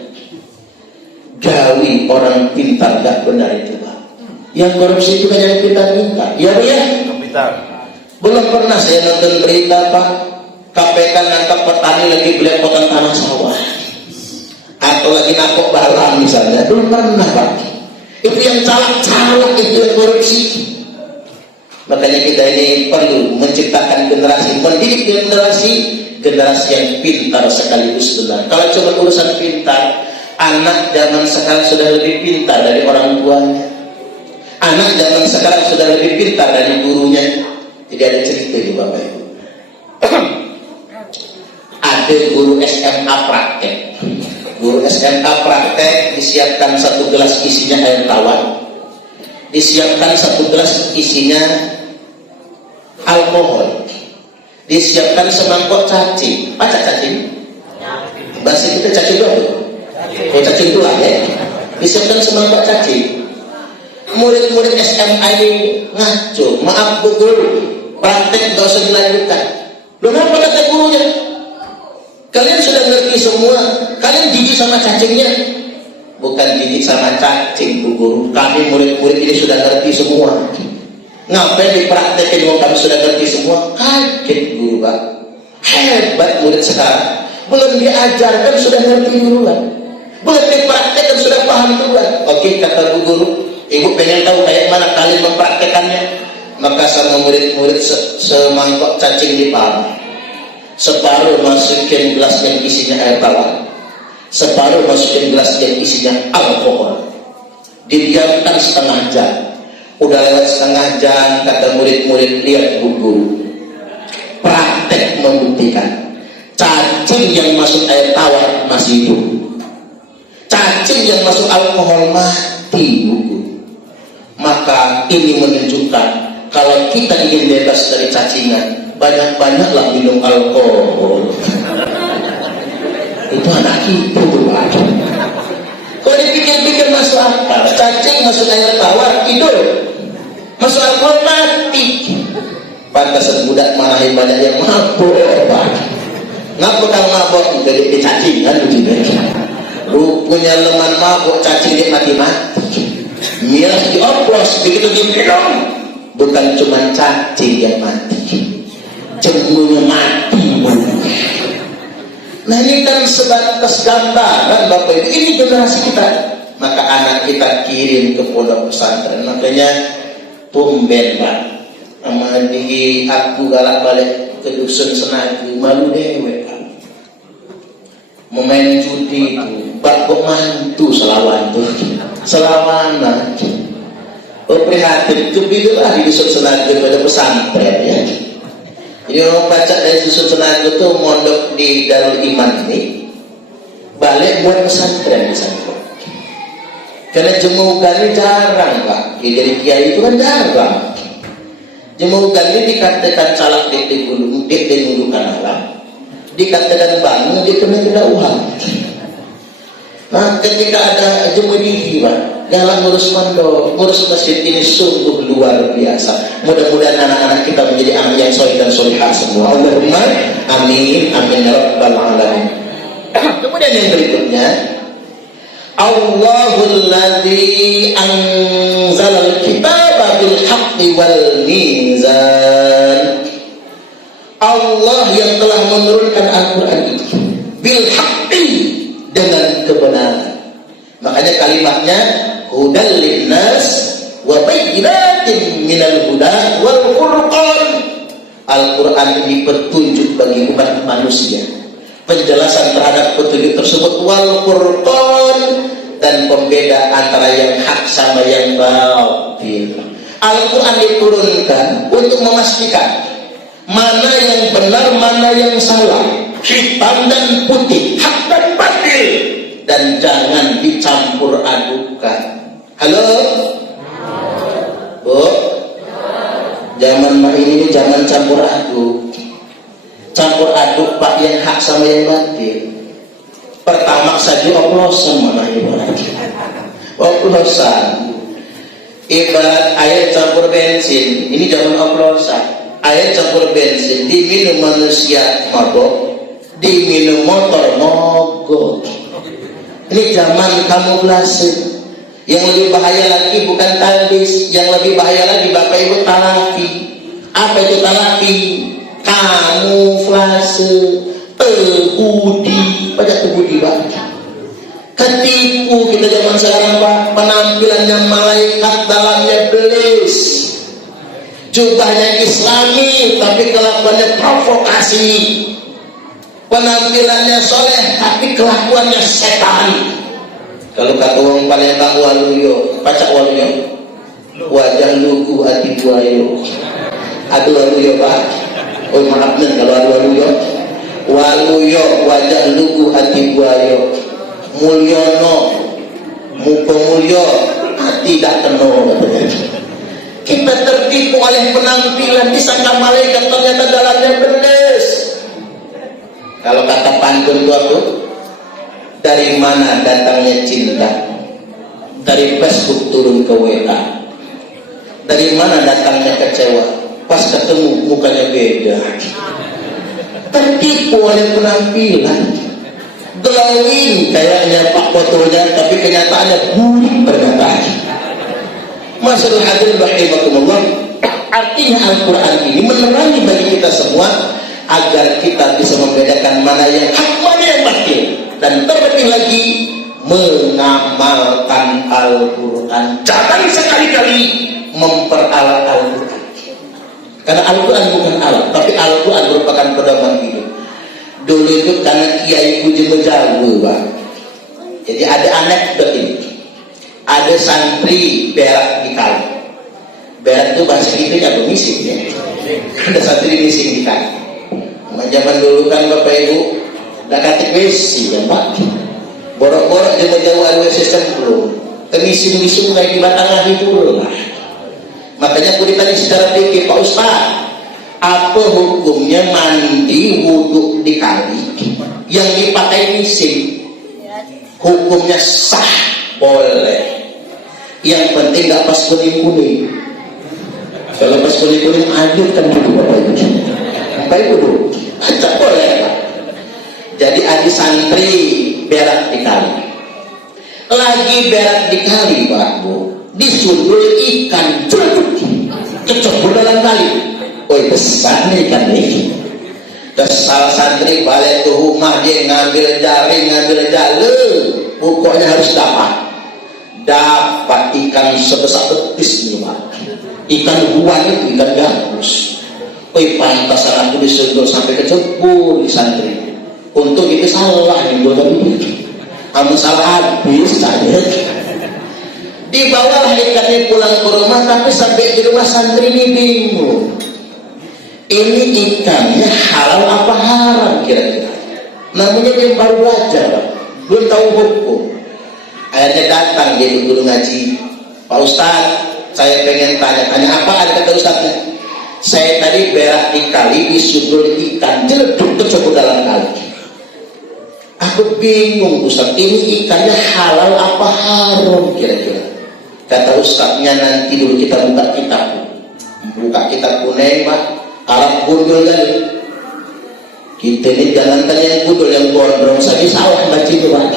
Gawi orang pintar tidak benar itu Pak. Yang korupsi itu kan yang pintar-pintar. Ya Bu ya? Pintar. Belum pernah saya nonton berita Pak, KPK nangkap petani lagi belepotan tanah sawah, atau lagi napok balang misalnya. Belum pernah Pak. Itu yang calak-calak, itu yang korupsi. Makanya kita ini perlu menciptakan generasi, mendidik generasi yang pintar sekaligus benar. Kalau cuma urusan pintar, anak zaman sekarang sudah lebih pintar dari orang tuanya. Anak zaman sekarang sudah lebih pintar dari gurunya. Jadi ada cerita di Bapak Ibu. Ada guru SMA praktek. Guru SMA praktek disiapkan satu gelas isinya air tawar, disiapkan satu gelas isinya alkohol, disiapkan semangkok cacing. Apa cacing? Bahasa kita cacing dulu. Oh cacing tulang ya. Disiapkan semangkok cacing. Murid-murid SMA ini ngaco. Maaf Bu Guru, praktek gak usah dilanjutkan. Loh apa kata gurunya? Kalian sudah ngerti semua. Kalian jijik sama cacingnya? Bukan jijik sama cacing Bu Guru. Kami murid-murid ini sudah ngerti semua. Ngapain dipraktekin kalau kami sudah ngerti semua? Kaget Guru Pak. Hebat murid sekarang. Belum diajarkan sudah ngerti duluan. Belum dipraktekan sudah paham duluan. Oke kata Bu Guru, Ibu pengen tahu kayak mana kalian mempraktekannya? Maka sama murid-murid semangkok cacing dipalung. Separuh masukin gelas yang isinya air tawar, separuh masukin gelas yang isinya alkohol. Didiamkan setengah jam. Udah lewat setengah jam, kata murid-murid, lihat Bu Guru, praktek membuktikan cacing yang masuk air tawar masih hidup, cacing yang masuk alkohol mati Bu Guru. Maka ini menunjukkan kalau kita ingin bebas dari cacingan, banyak-banyaklah minum alkohol. Itu anak kita tuh Pak. Kalau dipikir-pikir masuk akal, cacing masuk air tawar hidup, masuk alkohol mati. Pantasan budak marahin banyak yang mabuk Pak. Ngapa kalau mabuk jadi cacingan begini? Rupanya leman mabuk, cacing dia mati-mati. Miras dioplos, begitu diminum, bukan cuma cacing yang mati, cemburunya mati. Nah ini kan sebatas gambaran Bapak Ibu, ini generasi kita. Maka anak kita kirim ke pondok pesantren. Makanya tumben Pak sama di aku galak balik ke dusun Senaga malu dewe Pak memain judi itu Pak kok mantu selawan tuh selawana prihatin itu bila di dusun Senaga pada pesantren ya. Jadi orang baca dari dusun Senaga tuh mondok di Darul Iman ini balik buat pesantren di sana. Karena jemukan ini jarang Pak. Ya, jadi kiai itu kan jarang. Jemukan ini dikatakan salak di gunung kanala, dikatakan bangun dia kena uang. Nah ketika ada jemudi Pak, dalam ngurus pondok, ngurus masjid ini sungguh luar biasa. Mudah-mudahan anak-anak kita menjadi anak yang soleh dan solehah semua. Allahumma amin amin ya rabbal alamin. Kemudian yang berikutnya, Allahul ladzi anzalal kitaba bil haqqi wal mizan. Allah yang telah menurunkan Al-Qur'an itu bil haqqi dengan kebenaran. Makanya kalimatnya hudal linnas wa bayyinatin minal huda wal furqan. Al-Qur'an ini petunjuk bagi umat manusia, penjelasan terhadap petunjuk tersebut wal furqan, dan pembeda antara yang hak sama yang batil. Al-Quran diturunkan untuk memastikan mana yang benar, mana yang salah, hitam dan putih, hak dan batil, dan jangan dicampur adukan. Halo? Bu? Zaman ini jangan campur aduk. Campur aduk Pak yang hak sama yang batil. Pertama saja oplosan mana ibarat. Oplosan. Ibarat air campur bensin. Ini zaman oplosan. Air campur bensin diminum manusia mabok, diminum motor mogok. Ini zaman kamuflase. Yang lebih bahaya lagi bukan talbis, yang lebih bahaya lagi Bapak Ibu talaki. Apa itu talaki? Kamuflase, tegudi, pajak tegudi Pak. Ketipu kita zaman sekarang Pak, penampilannya malaikat, dalamnya belis, jubahnya Islami tapi kelakuannya provokasi, penampilannya soleh tapi kelakuannya setan. Kalau kata orang Palembang waluyo, pacak waluyo, wajah lugu hati buayo. Aduh waluyo Pak. Oh maaf nih kalau ada waluyo wajah lugu hati buayo, mulyono muka mulyo hati tak tenang. Kita tertipu oleh penampilan, disangka malaikat ternyata dalamnya beres. Kalau kata pantun aku, dari mana datangnya cinta? Dari Facebook turun ke WA. Dari mana datangnya kecewa? Pas ketemu mukanya beda. Tertipu oleh penampilan, glowing kayaknya Pak fotonya, tapi kenyataannya buruk pernyataan. Masyaallah hadirin rahimakumullah. Artinya Al-Quran ini menerangi bagi kita semua agar kita bisa membedakan mana yang hak, mana yang batil, dan terlebih lagi mengamalkan Al-Quran. Jangan sekali-kali memperalat Al-Quran. Karena Al-Quran bukan alat, tapi Al-Quran merupakan pedoman hidup. Dulu itu karena kiai puji menjago Pak. Jadi ada anekdot ini. Ada santri berak di kali. Berak itu bahasa Inggrisnya mising ya. Ada santri mising di kali. Zaman dulu kan Bapak Ibu udah katik besi ya Pak. Borok-borok jauh-jauh ada sistem belum. Kemising-mising kayak di batang lagi dulu lah. Makanya aku ditanya secara pikir, Pak Ustaz, apa hukumnya mandi wudhu di kali yang dipakai mising? Hukumnya sah, boleh. Yang penting gak pas kuning-kuning. Kalau pas kuning-kuning adukkan dulu Bapak Ibu. Bapak Ibu dulu, ajak boleh Pak. Jadi ada santri berak di kali. Lagi berak di kali Pak Bu, disundul ikan cocok dalam kali. Oh besar nih ikan ini. Terus salah santri balik ke rumah, dia ngambil jaring, ngambil jale, pokoknya harus dapat ikan sebesar betis nih Pak. Ikan buan itu ikan gabus. Pantasan aku disundul sampai kecebur di santri. Untung itu salah yang gue tadi. Kamu salah habis saya. Dibawa ikannya pulang ke rumah, tapi sampai di rumah santri ini bingung. Ini ikannya halal apa haram kira-kira? Namanya dia baru belajar, belum tahu hukum. Akhirnya datang dia di guru ngaji. Pak Ustadz, saya pengen tanya apa ada kata Ustadznya? Saya tadi berak di kali, disundul ikan, jeleduk kecebur dalam kali. Aku bingung Ustadz, ini ikannya halal apa haram kira-kira? Kata Ustadznya, nanti dulu kita buka kitab kuning Pak, Arab gundul kali. Kita ini jangan tanya yang gundul, yang gondrong saja salah baca itu Pak.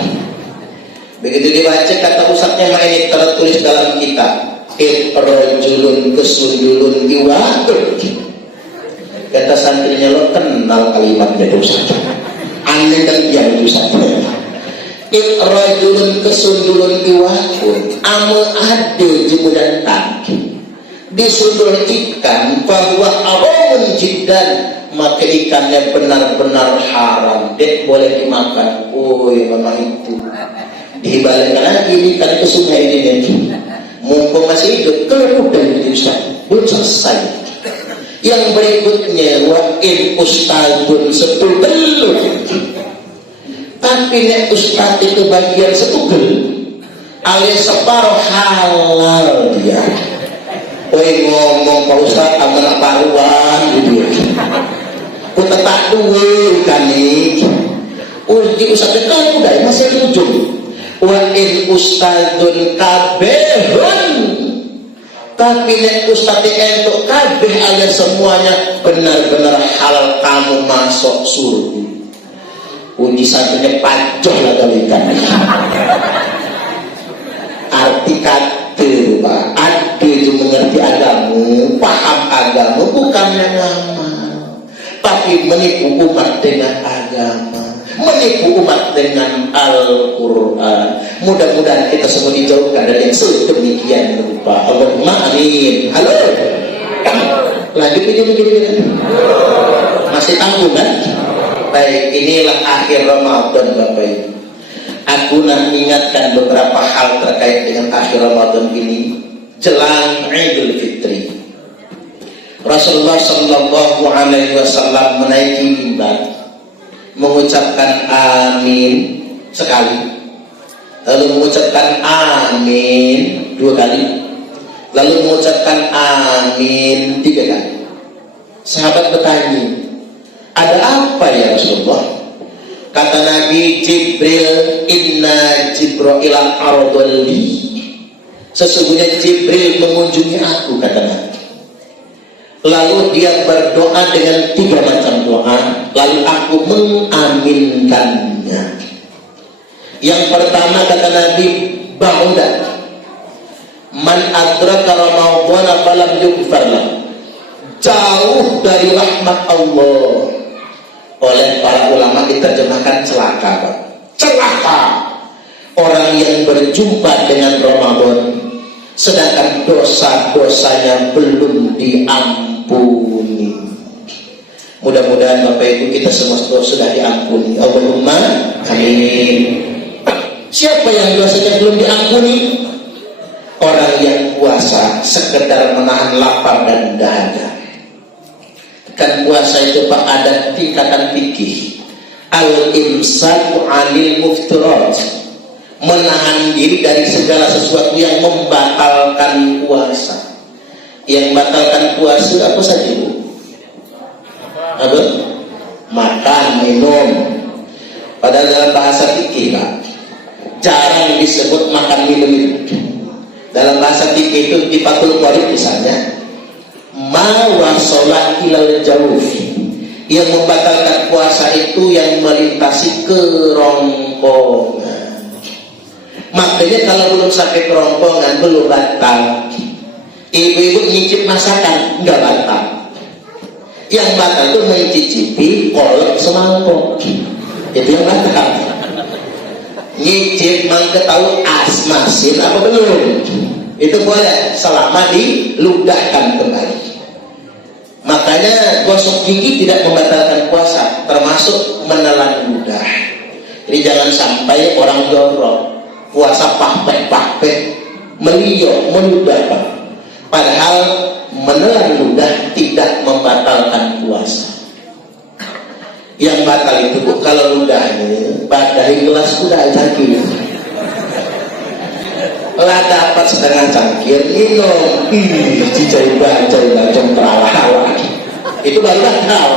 Begitu dibaca kata Ustadznya, ini tertulis dalam kitab. Rajulun kesundulun iwadun. Kata santrinya, lo kenal kalimatnya dosa. Aneh dan yang dosa. Rajulun kesundulun iwadun. Amu adil jemudan taki. Disundul ikan bahwa awamun jiddan, maka ikannya benar-benar haram. Dek boleh dimakan. Oh ya memang itu. Dibalikkan lagi ini kan ke sungai ini. Mumpung masih hidup, kalau udah jadi ustaz, belum selesai. Yang berikutnya, wa in ustadun setugel. Tapi nek ustad itu bagian setugel, alias separuh halal dia. Woi ngomong Pak Ustaz, amanah paruan gitu. Ku tetak duwe kan nih. Uji ustad itu kan udah masih di ujung. Wa in ustadun kabehun, tapi nek ustad entuk kabeh alias semuanya benar-benar halal, kamu masuk surga. Uji satunya pacoh lah kalikan. Arti kata Pak, ada yang mengerti agama, paham agama, bukannya ngamal, tapi menipu umat dengan agama, menipu umat dengan Al-Quran. Mudah-mudahan kita semua dijauhkan dari yang sedemikian rupa. Allahumma amin. Halo, lanjut begini. Masih tanggung kan? Baik, inilah akhir Ramadan Bapak Ibu. Aku nak ingatkan beberapa hal terkait dengan akhir Ramadan ini jelang Idul Fitri. Rasulullah Shallallahu Alaihi Wasallam menaiki mimbar, mengucapkan amin sekali, lalu mengucapkan amin 2 kali, lalu mengucapkan amin 3 kali. Sahabat bertanya, ada apa ya Rasulullah? Kata Nabi, Jibril, inna Jibril ardoli, sesungguhnya Jibril mengunjungi aku, kata Nabi. Lalu dia berdoa dengan 3 macam doa, lalu aku mengaminkannya. Yang pertama kata Nabi, ba'udat man adraka Ramadhan falam yughfar lahu, jauh dari rahmat Allah. Oleh para ulama diterjemahkan celaka. Celaka orang yang berjumpa dengan Ramadan sedangkan dosa-dosanya belum diampuni. Mudah-mudahan Bapak Ibu kita semua sudah diampuni. Allahumma amin. Siapa yang dosanya belum diampuni? Orang yang puasa sekedar menahan lapar dan dahaga. Kan puasa itu Pak ada tingkatan fikih. Al-imsaku 'anil muftirat, menahan diri dari segala sesuatu yang membatalkan puasa. Yang membatalkan puasa apa saja Bu? Apa? Makan, minum. Padahal dalam bahasa fikih Pak, jarang disebut makan minum itu. Dalam bahasa fikih itu di Fathul Qorib misalnya, ma wasolat ilal jawfi, yang membatalkan puasa itu yang melintasi kerongkongan. Makanya kalau belum sampai kerongkongan belum batal. Ibu-ibu nyicip masakan nggak batal. Yang batal itu mencicipi kolak semangkok, itu yang batal. Nyicip mangga tahu asmasin apa belum? Itu boleh selama diludahkan kembali. Makanya gosok gigi tidak membatalkan puasa, termasuk menelan ludah. Jadi jangan sampai orang jorok puasa pahpeh-pahpeh, meliok, meludah. Padahal menelan ludah tidak membatalkan puasa. Yang batal itu kalau ludahnya dari gelas udah cangkir, lah dapat setengah cangkir minum, cicai baca cemprala, itu baru batal.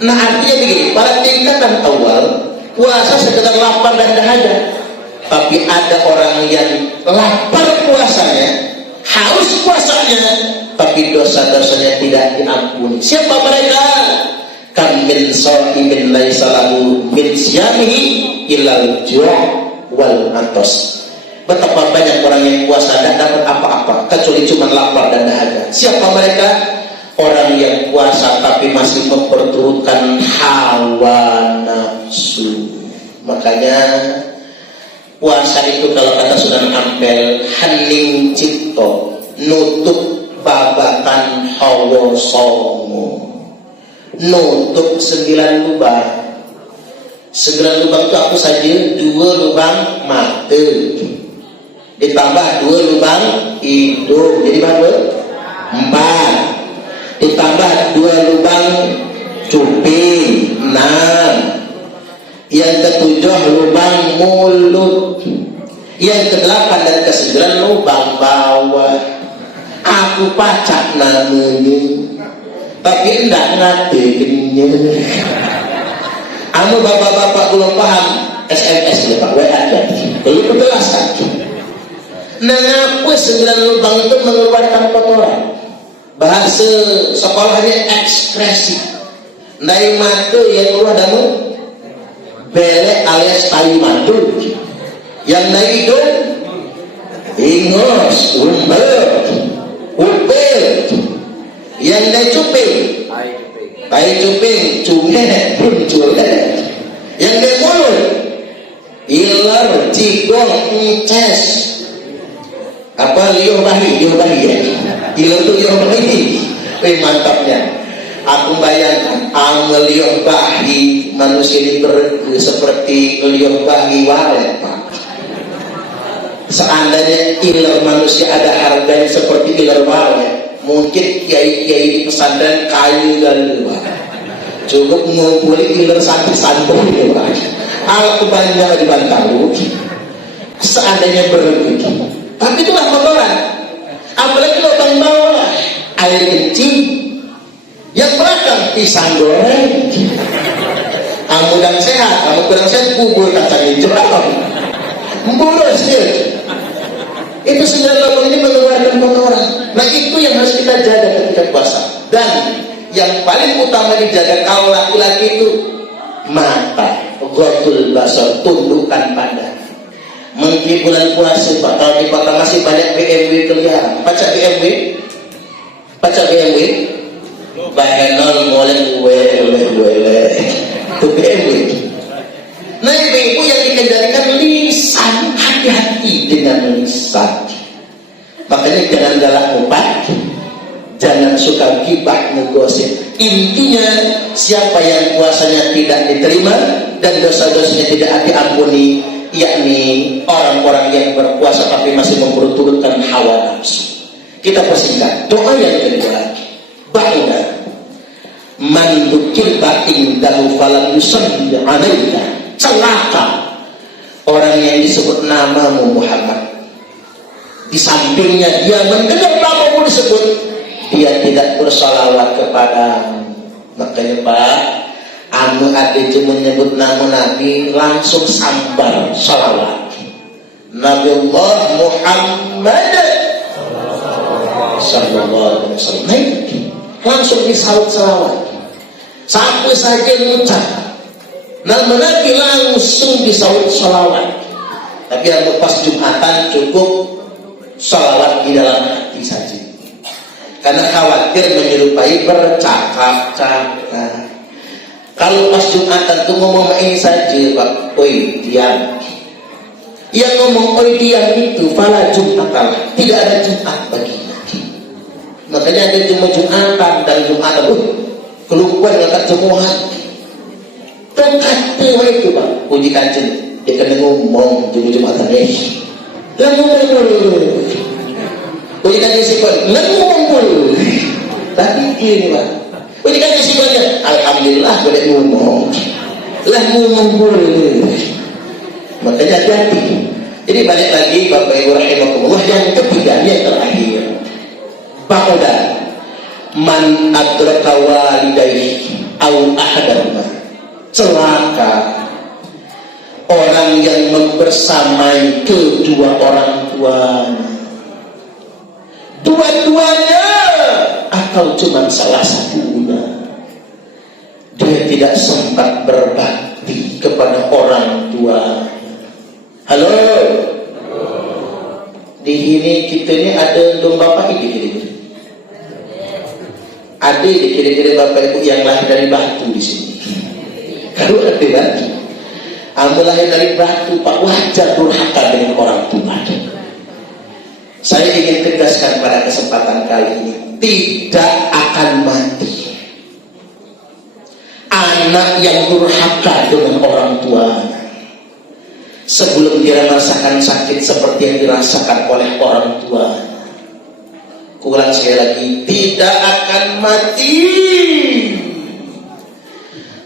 Nah artinya begini, pada tingkatan awal puasa sekedar lapar dan dahaga, tapi ada orang yang lapar puasanya, haus puasanya, tapi dosa-dosanya tidak diampuni. Siapa mereka? Kam min sha'imin laisa lahu min siyamihi illal ju' wal atas. Betapa banyak orang yang puasa dan dapat apa-apa kecuali cuma lapar dan dahaga. Siapa mereka? Orang yang puasa tapi masih memperturutkan hawa nafsu. Makanya puasa itu kalau kata Sunan Ampel, hening cipto nutup babakan hawa songo, nutup 9 lubang. 9 lubang itu apa saja? 2 lubang mata ditambah 2 lubang hidung, jadi berapa? 4 ditambah 2 lubang cuping, 6. Yang ke-7 lubang mulut, yang ke-8 dan ke-9 lubang bawah. Aku pacak namanya, tapi enggak ngadekennya. Anu bapak-bapak belum paham, SMS ya Pak, WA aja. Belum penjelasan. Nah, apa 9 lubang itu mengeluarkan kotoran? Bahasa sekolahnya ekspresi. Dari mata yang keluar damu belek alias tayu mantul, yang dari hidung ingos, upil, yang dari cuping tai cuping, cunge, cule, yang dari mulut iler, cigong, ences, apa liur bahi ya, iler itu liur bahi. Mantapnya. Aku bayangkan liur bahi manusia ini seperti liur bahi walet Pak. Seandainya iler manusia ada harganya seperti iler walet, mungkin kiai-kiai di pesantren kayu dan luar cukup ngumpulin iler santri-santri Pak. Aku banyak di Bantaru seandainya berlebih, tapi itulah kotoran. Apalagi lubang bawah air kencing, yang belakang pisang goreng. Kamu dan sehat, kamu kurang sehat, bubur kacang hijau, boros dia. Itu 9 lubang ini mengeluarkan kotoran. Nah itu yang harus kita jaga ketika puasa. Dan yang paling utama dijaga kalau laki-laki itu mata, ghaddul basar, tundukkan pandang. Mungkin bulan puasa Pak, kalau di kota masih banyak BMW kelihatan. Baca BMW, bahenol moleng wele itu BMW. Nah ibu yang dikendalikan lisan, hati-hati dengan lisan. Makanya jangan galak ngumpat, jangan suka gibah ngegosip. Intinya siapa yang puasanya tidak diterima dan dosa-dosanya tidak diampuni, yakni orang-orang yang berpuasa tapi masih memperturutkan hawa nafsu. Kita persingkat doa yang kedua, ba'da man dzukirta indahu falam yusalli 'alaika, celaka orang yang disebut namamu Muhammad, di sampingnya dia mendengar namamu disebut, dia tidak bersalawat kepadamu. Makanya Pak, anu ade menyebut nama Nabi langsung sambar salawat. Nabi Allah Muhammad sallallahu alaihi wasallam langsung disaut salawat. Sampai saja mengucap nama Nabi langsung disaut salawat. Tapi yang pas Jumatan cukup salawat di dalam hati saja, karena khawatir menyerupai bercakap-cakap. Kalau pas Jumatan tuh ngomong ini saja Pak, oi diam. Yang ngomong Oidian itu fala Jum'atan, tidak ada Jumat baginya. Makanya ada Jumatan dan Jumatan. Kelukuan ngangkat jemuhan. Kata itu Pak, puji kancing. Dia kena ngomong Jumatan ini. Lah ngomong. Puji kancing sipon, ngomong. Tapi ini Pak. Puji kancing siponnya, alhamdulillah boleh ngomong. Lah ngomong. Makanya hati-hati. Jadi balik lagi Bapak Ibu rahimakumullah, yang ketiga yang terakhir. Baqada man adraka walidayhi au ahadahuma. Celaka orang yang membersamai kedua orang tuanya. Dua-duanya atau cuma salah satunya. Dia tidak sempat berbakti kepada orang tua. Halo. Di sini kita ini ada domba bapak ini kira-kira. Ada kira-kira bapak ibu yang lahir dari batu di sini. Kalau ada batu, lahir dari batu Pak, wajar durhaka dengan orang tua. Saya ingin tegaskan pada kesempatan kali ini, tidak akan mati anak yang durhaka dengan orang tuanya sebelum dia merasakan sakit seperti yang dirasakan oleh orang tua. Ulang sekali lagi, tidak akan mati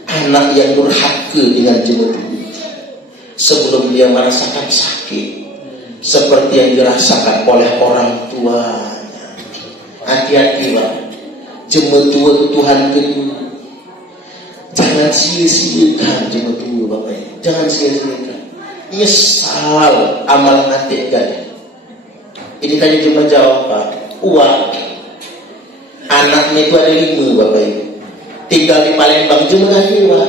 anak yang durhaka dengan jemut sebelum dia merasakan sakit seperti yang dirasakan oleh orang tuanya. Hati-hati Pak, jemut Tuhan kedua. Jangan sia-siakan jemut Bapak, jangan sia-siakan. Nyesal amal mati kan. Ini tadi cuma jawab Pak. Uang anaknya itu ada 5 Bapak Ibu, tinggal di Palembang cuma lagi Pak.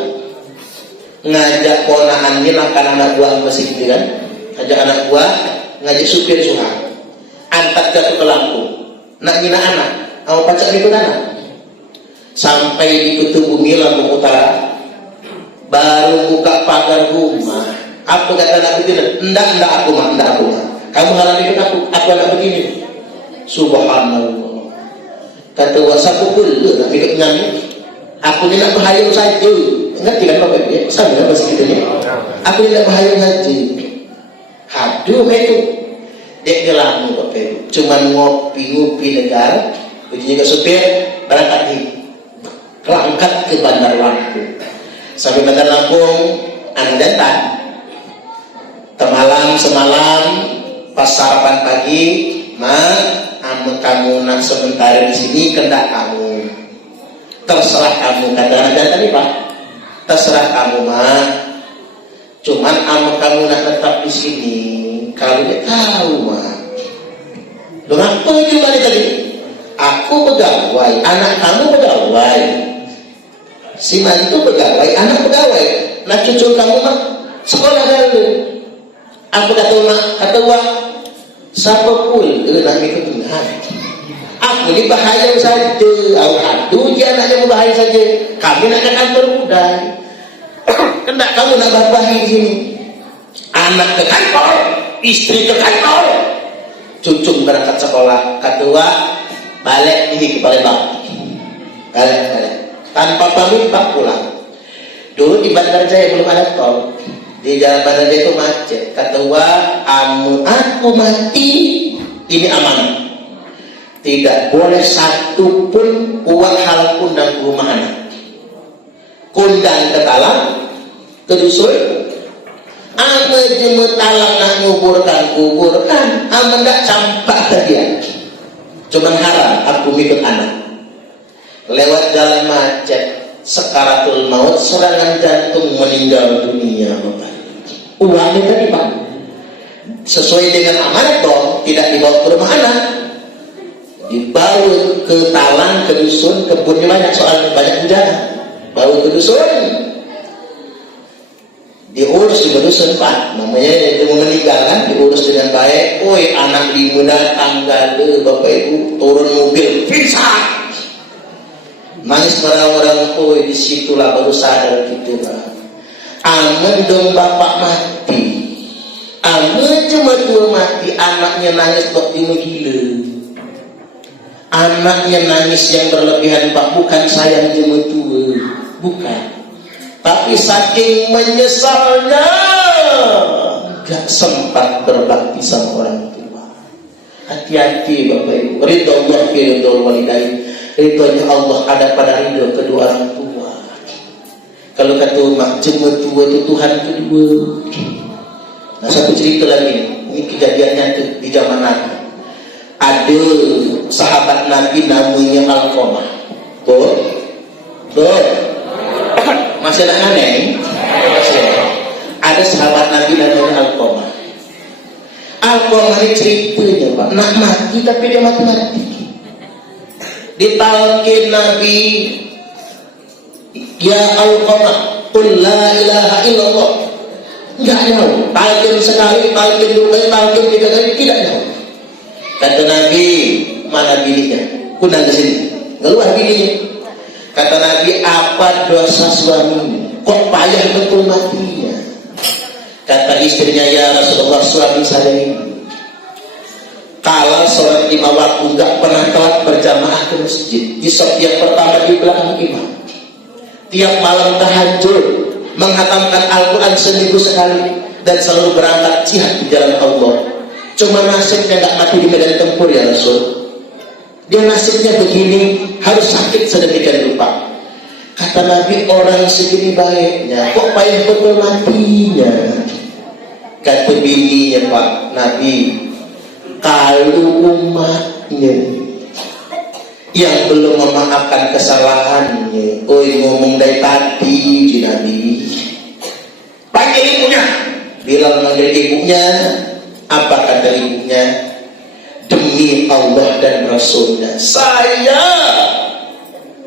Ngajak ponakannya makan anak buah masih gitu kan. Ngajak anak buah, ngajak supir suha, antar jatuh ke Lampung. Nak ngina anak, mau pacak itu anak. Sampai di Kutubumi Lampung Utara, baru buka pagar rumah. Apa kata anak begini? Enggak aku mah. Kamu halal ikut aku anak begini. Subhanallah. Kata wasaku dulu nak ikut nyanyi. Aku ni nak berhayal saja. Ngerti kan Bapak Ibu? Sama kan bahasa kita ni. Aku ni nak berhayal saja. Haduh itu. Dek gelang Bapak Ibu. Cuma ngopi negara. Begitu juga supir berangkat di kelangkat ke Bandar Lampung. Sampai Bandar Lampung, anak datang. Semalam pas sarapan pagi, kamu nak sebentar di sini, kendak kamu. Terserah kamu, kata anak tadi Pak. Terserah kamu Cuman kamu nak tetap di sini. Kalau dia tahu Loh apa juga tadi? Aku pegawai, anak kamu pegawai. Si mantu pegawai, anak pegawai. Nah cucu kamu sekolah dulu. Aku kata siapa pun nak ikut Tuhan. Aku ni bahaya saja. Aduh dia anaknya berbahaya saja. Kami nak ke kantor budaya. Kendak kamu nak berbahaya di sini. Anak ke kantor, istri ke kantor, cucu berangkat sekolah. Kedua balik ini ke Palembang. Balik. Tanpa pamit Pak pulang. Dulu di Bandar Jaya belum ada tol. Di jalan Bandar Jaya itu macet. Kedua, aku mati ini aman. Tidak boleh satu pun uang hal kundang rumah anak. Kundang ke talang, ke dusun. Jemut talang nak kuburkan. Ndak campak ke dia. Cuman haram aku ikut anak. Lewat jalan macet, sekaratul maut, serangan jantung, meninggal dunia Bapak. Uangnya tadi Pak sesuai dengan amanat dong, tidak dibawa ke rumah anak, dibawa ke talang, ke dusun. Kebunnya banyak, soalnya banyak bencana. Bawa ke dusun, diurus di dusun Pak. Namanya dia mau meninggal kan, diurus dengan baik. Anak 5 datang gade Bapak Ibu, turun mobil pisah. Nangis orang-orang, disitulah baru sadar gitu Pak. Aman dong bapak mati, cuma tua mati, anaknya nangis kok gila. Anaknya nangis yang berlebihan Pak, bukan sayang cuma tua, bukan. Tapi saking menyesalnya gak sempat berbakti sama orang tua. Hati-hati Bapak Ibu. Ridho Allah fi ridho walidain. Ridhonya Allah ada pada ridho kedua orang tua. Kalau kata umat cuma tua itu Tuhan kedua. Nah, satu cerita lagi, ini kejadiannya tuh di zaman Nabi. Ada sahabat Nabi namanya Alqamah. Tuh, masih ada aneh? Ada sahabat Nabi namanya Alqamah. Alqamah ini ceritanya Pak, nak mati tapi dia mati. Ditalkin Nabi, ya Alqamah, qul la ilaha illallah. Enggak mau. Talkin sekali, talkin dua kali, talkin tiga kali, tidak mau. Kata Nabi, mana bininya? Kunang ke sini. Keluar bininya. Kata Nabi, apa dosa suami? Kok payah betul matinya? Kata istrinya, ya Rasulullah, suami saya ini kalau sholat 5 waktu enggak pernah telat berjamaah ke masjid. Di setiap pertama di belakang imam. Tiap malam tahajud, menghatamkan Al-Quran seminggu sekali, dan selalu berangkat jihad di jalan Allah. Cuma nasibnya nggak mati di medan tempur ya Rasul. Dia nasibnya begini, harus sakit sedemikian rupa. Kata Nabi, orang segini baiknya kok payah betul matinya? Kata bininya Pak Nabi, kalau umatnya yang belum memaafkan kesalahannya, ngomong dari tadi di Nabi, panggil ibunya. Bilang manggil ibunya. Apa kata ibunya? Demi Allah dan Rasulnya, saya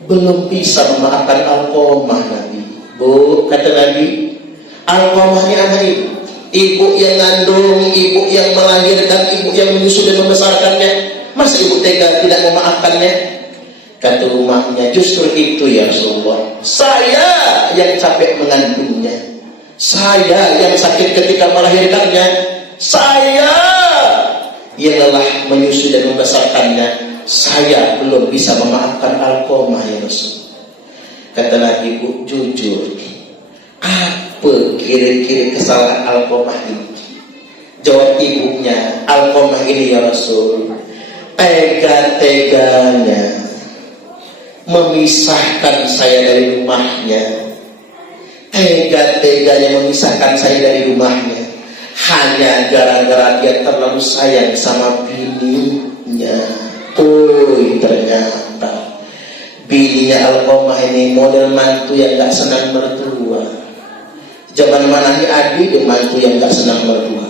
belum bisa memaafkan Alqamah Nabi. Bu, kata Nabi, Alqamah ini anak ibu yang ngandung, ibu yang melahirkan, ibu yang menyusu dan membesarkannya. Masa ibu tega tidak memaafkannya? Kata rumahnya, justru itu ya Rasulullah, saya yang capek mengandungnya, saya yang sakit ketika melahirkannya, saya yang lelah menyusu dan membesarkannya, saya belum bisa memaafkan Alqamah ya Rasul. Kata Nabi, Bu, jujur, apa kira-kira kesalahan Alqamah ini? Jawab ibunya, Alqamah ini ya Rasul, tega-teganya memisahkan saya dari rumahnya, tega-teganya memisahkan saya dari rumahnya, hanya gara-gara dia terlalu sayang sama bininya. Ternyata bininya Alqamah ini model mantu yang gak senang mertua. Zaman mana nih Adi dia mantu yang gak senang mertua.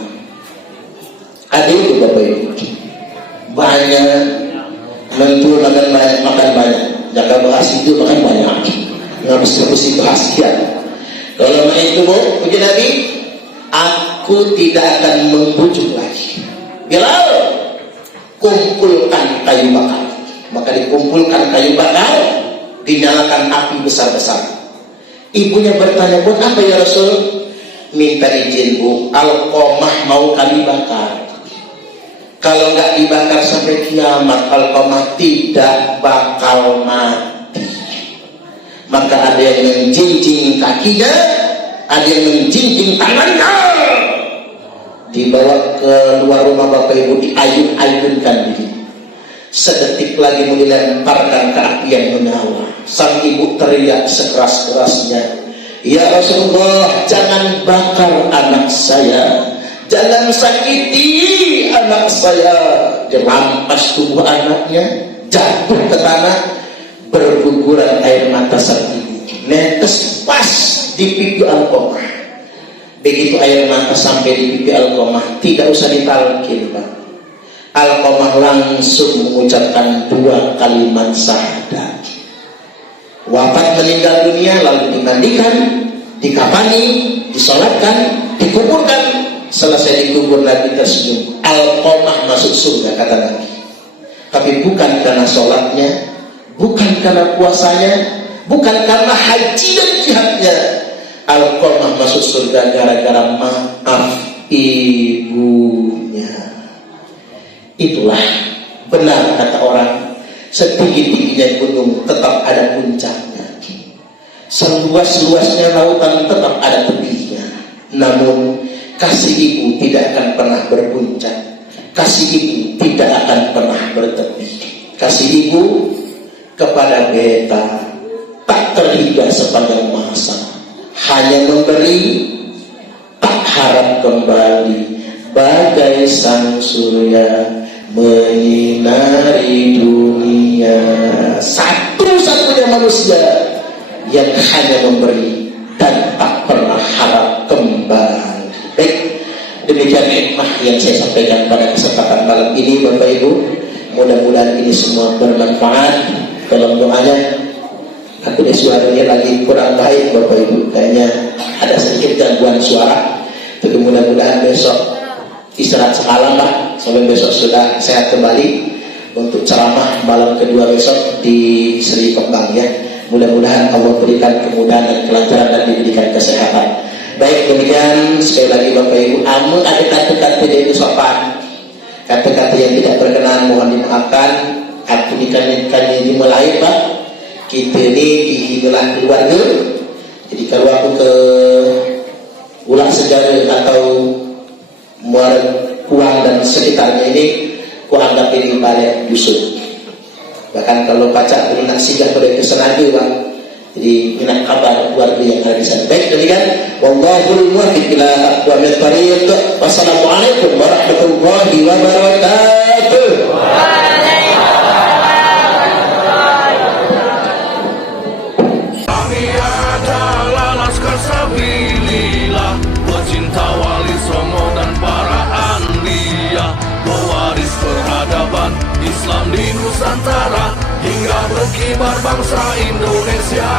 Adi itu Bapak Ibu, banyak mentu makan banyak, jaga bahas itu makan banyak, ngabis-ngabisi bahagia. Kalau itu Bu, puji Nabi, aku tidak akan membujuk lagi. Bilal, kumpulkan kayu bakar. Maka dikumpulkan kayu bakar, dinyalakan api besar-besar. Ibunya bertanya, buat apa ya Rasul? Minta izin Bu, Alqamah mau kami bakar. Kalau nggak dibakar sampai kiamat, Alqamah tidak bakal mati. Maka ada yang menjinjing kakinya, ada yang menjinjing tangannya, dibawa ke luar rumah Bapak Ibu, diayun-ayunkan diri. Sedetik lagi mau dilemparkan ke api yang menyala. Sang ibu teriak sekeras-kerasnya, ya Rasulullah, jangan bakar anak saya, jangan sakiti anak saya. Dirampas tubuh anaknya, jatuh ke tanah, berguguran air mata sang ibu, netes pas di pipi Alqamah. Begitu air mata sampai di pipi Alqamah, tidak usah ditalkin Pak, Alqamah langsung mengucapkan 2 kalimat syahadat. Wafat meninggal dunia, lalu dimandikan, dikafani, disolatkan, dikuburkan. Selesai dikubur Nabi tersenyum, Alqamah masuk surga kata Nabi. Tapi bukan karena sholatnya, bukan karena puasanya, bukan karena haji dan jihadnya. Alqamah masuk surga gara-gara maaf ibunya. Itulah benar kata orang, setinggi-tingginya gunung tetap ada puncaknya, seluas-luasnya lautan tetap ada tepinya. Namun kasih ibu tidak akan pernah berpuncak, kasih ibu tidak akan pernah bertepi. Kasih ibu kepada beta tak terhingga sepanjang masa, hanya memberi tak harap kembali, bagai sang surya menyinari dunia. Satu-satunya manusia yang hanya memberi dan tak pernah harap kembali. Baik, demikian hikmah yang saya sampaikan pada kesempatan malam ini Bapak Ibu. Mudah-mudahan ini semua bermanfaat. Dalam doanya, aku deh suaranya lagi kurang baik Bapak Ibu, kayaknya ada sedikit gangguan suara. Tapi mudah-mudahan besok istirahat semalam Pak, sampai besok sudah sehat kembali untuk ceramah malam kedua besok di Sri Kembang ya. Mudah-mudahan Allah berikan kemudahan dan kelancaran dan diberikan kesehatan. Baik, demikian sekali lagi Bapak Ibu, amun ada kata-kata yang sopan, kata-kata yang tidak berkenan mohon dimaafkan. Aku ikan di mulai Pak, kita ini dihidulah keluarga. Jadi kalau aku ke ulang sejarah atau Muara Kuang dan sekitarnya ini, ku anggap ini balik dusun. Bahkan kalau baca nak singgah pada kesenangan Pak, jadi minat kabar keluarga yang ada di sana. Baik, demikian. Wallahul muwaffiq ila aqwamit thariq. Wassalamualaikum warahmatullahi wabarakatuh. Kami adalah Laskar Sabilillah, pecinta Wali Songo dan para anbiya, pewaris peradaban Islam di Nusantara hingga berkibar bangsa Indonesia.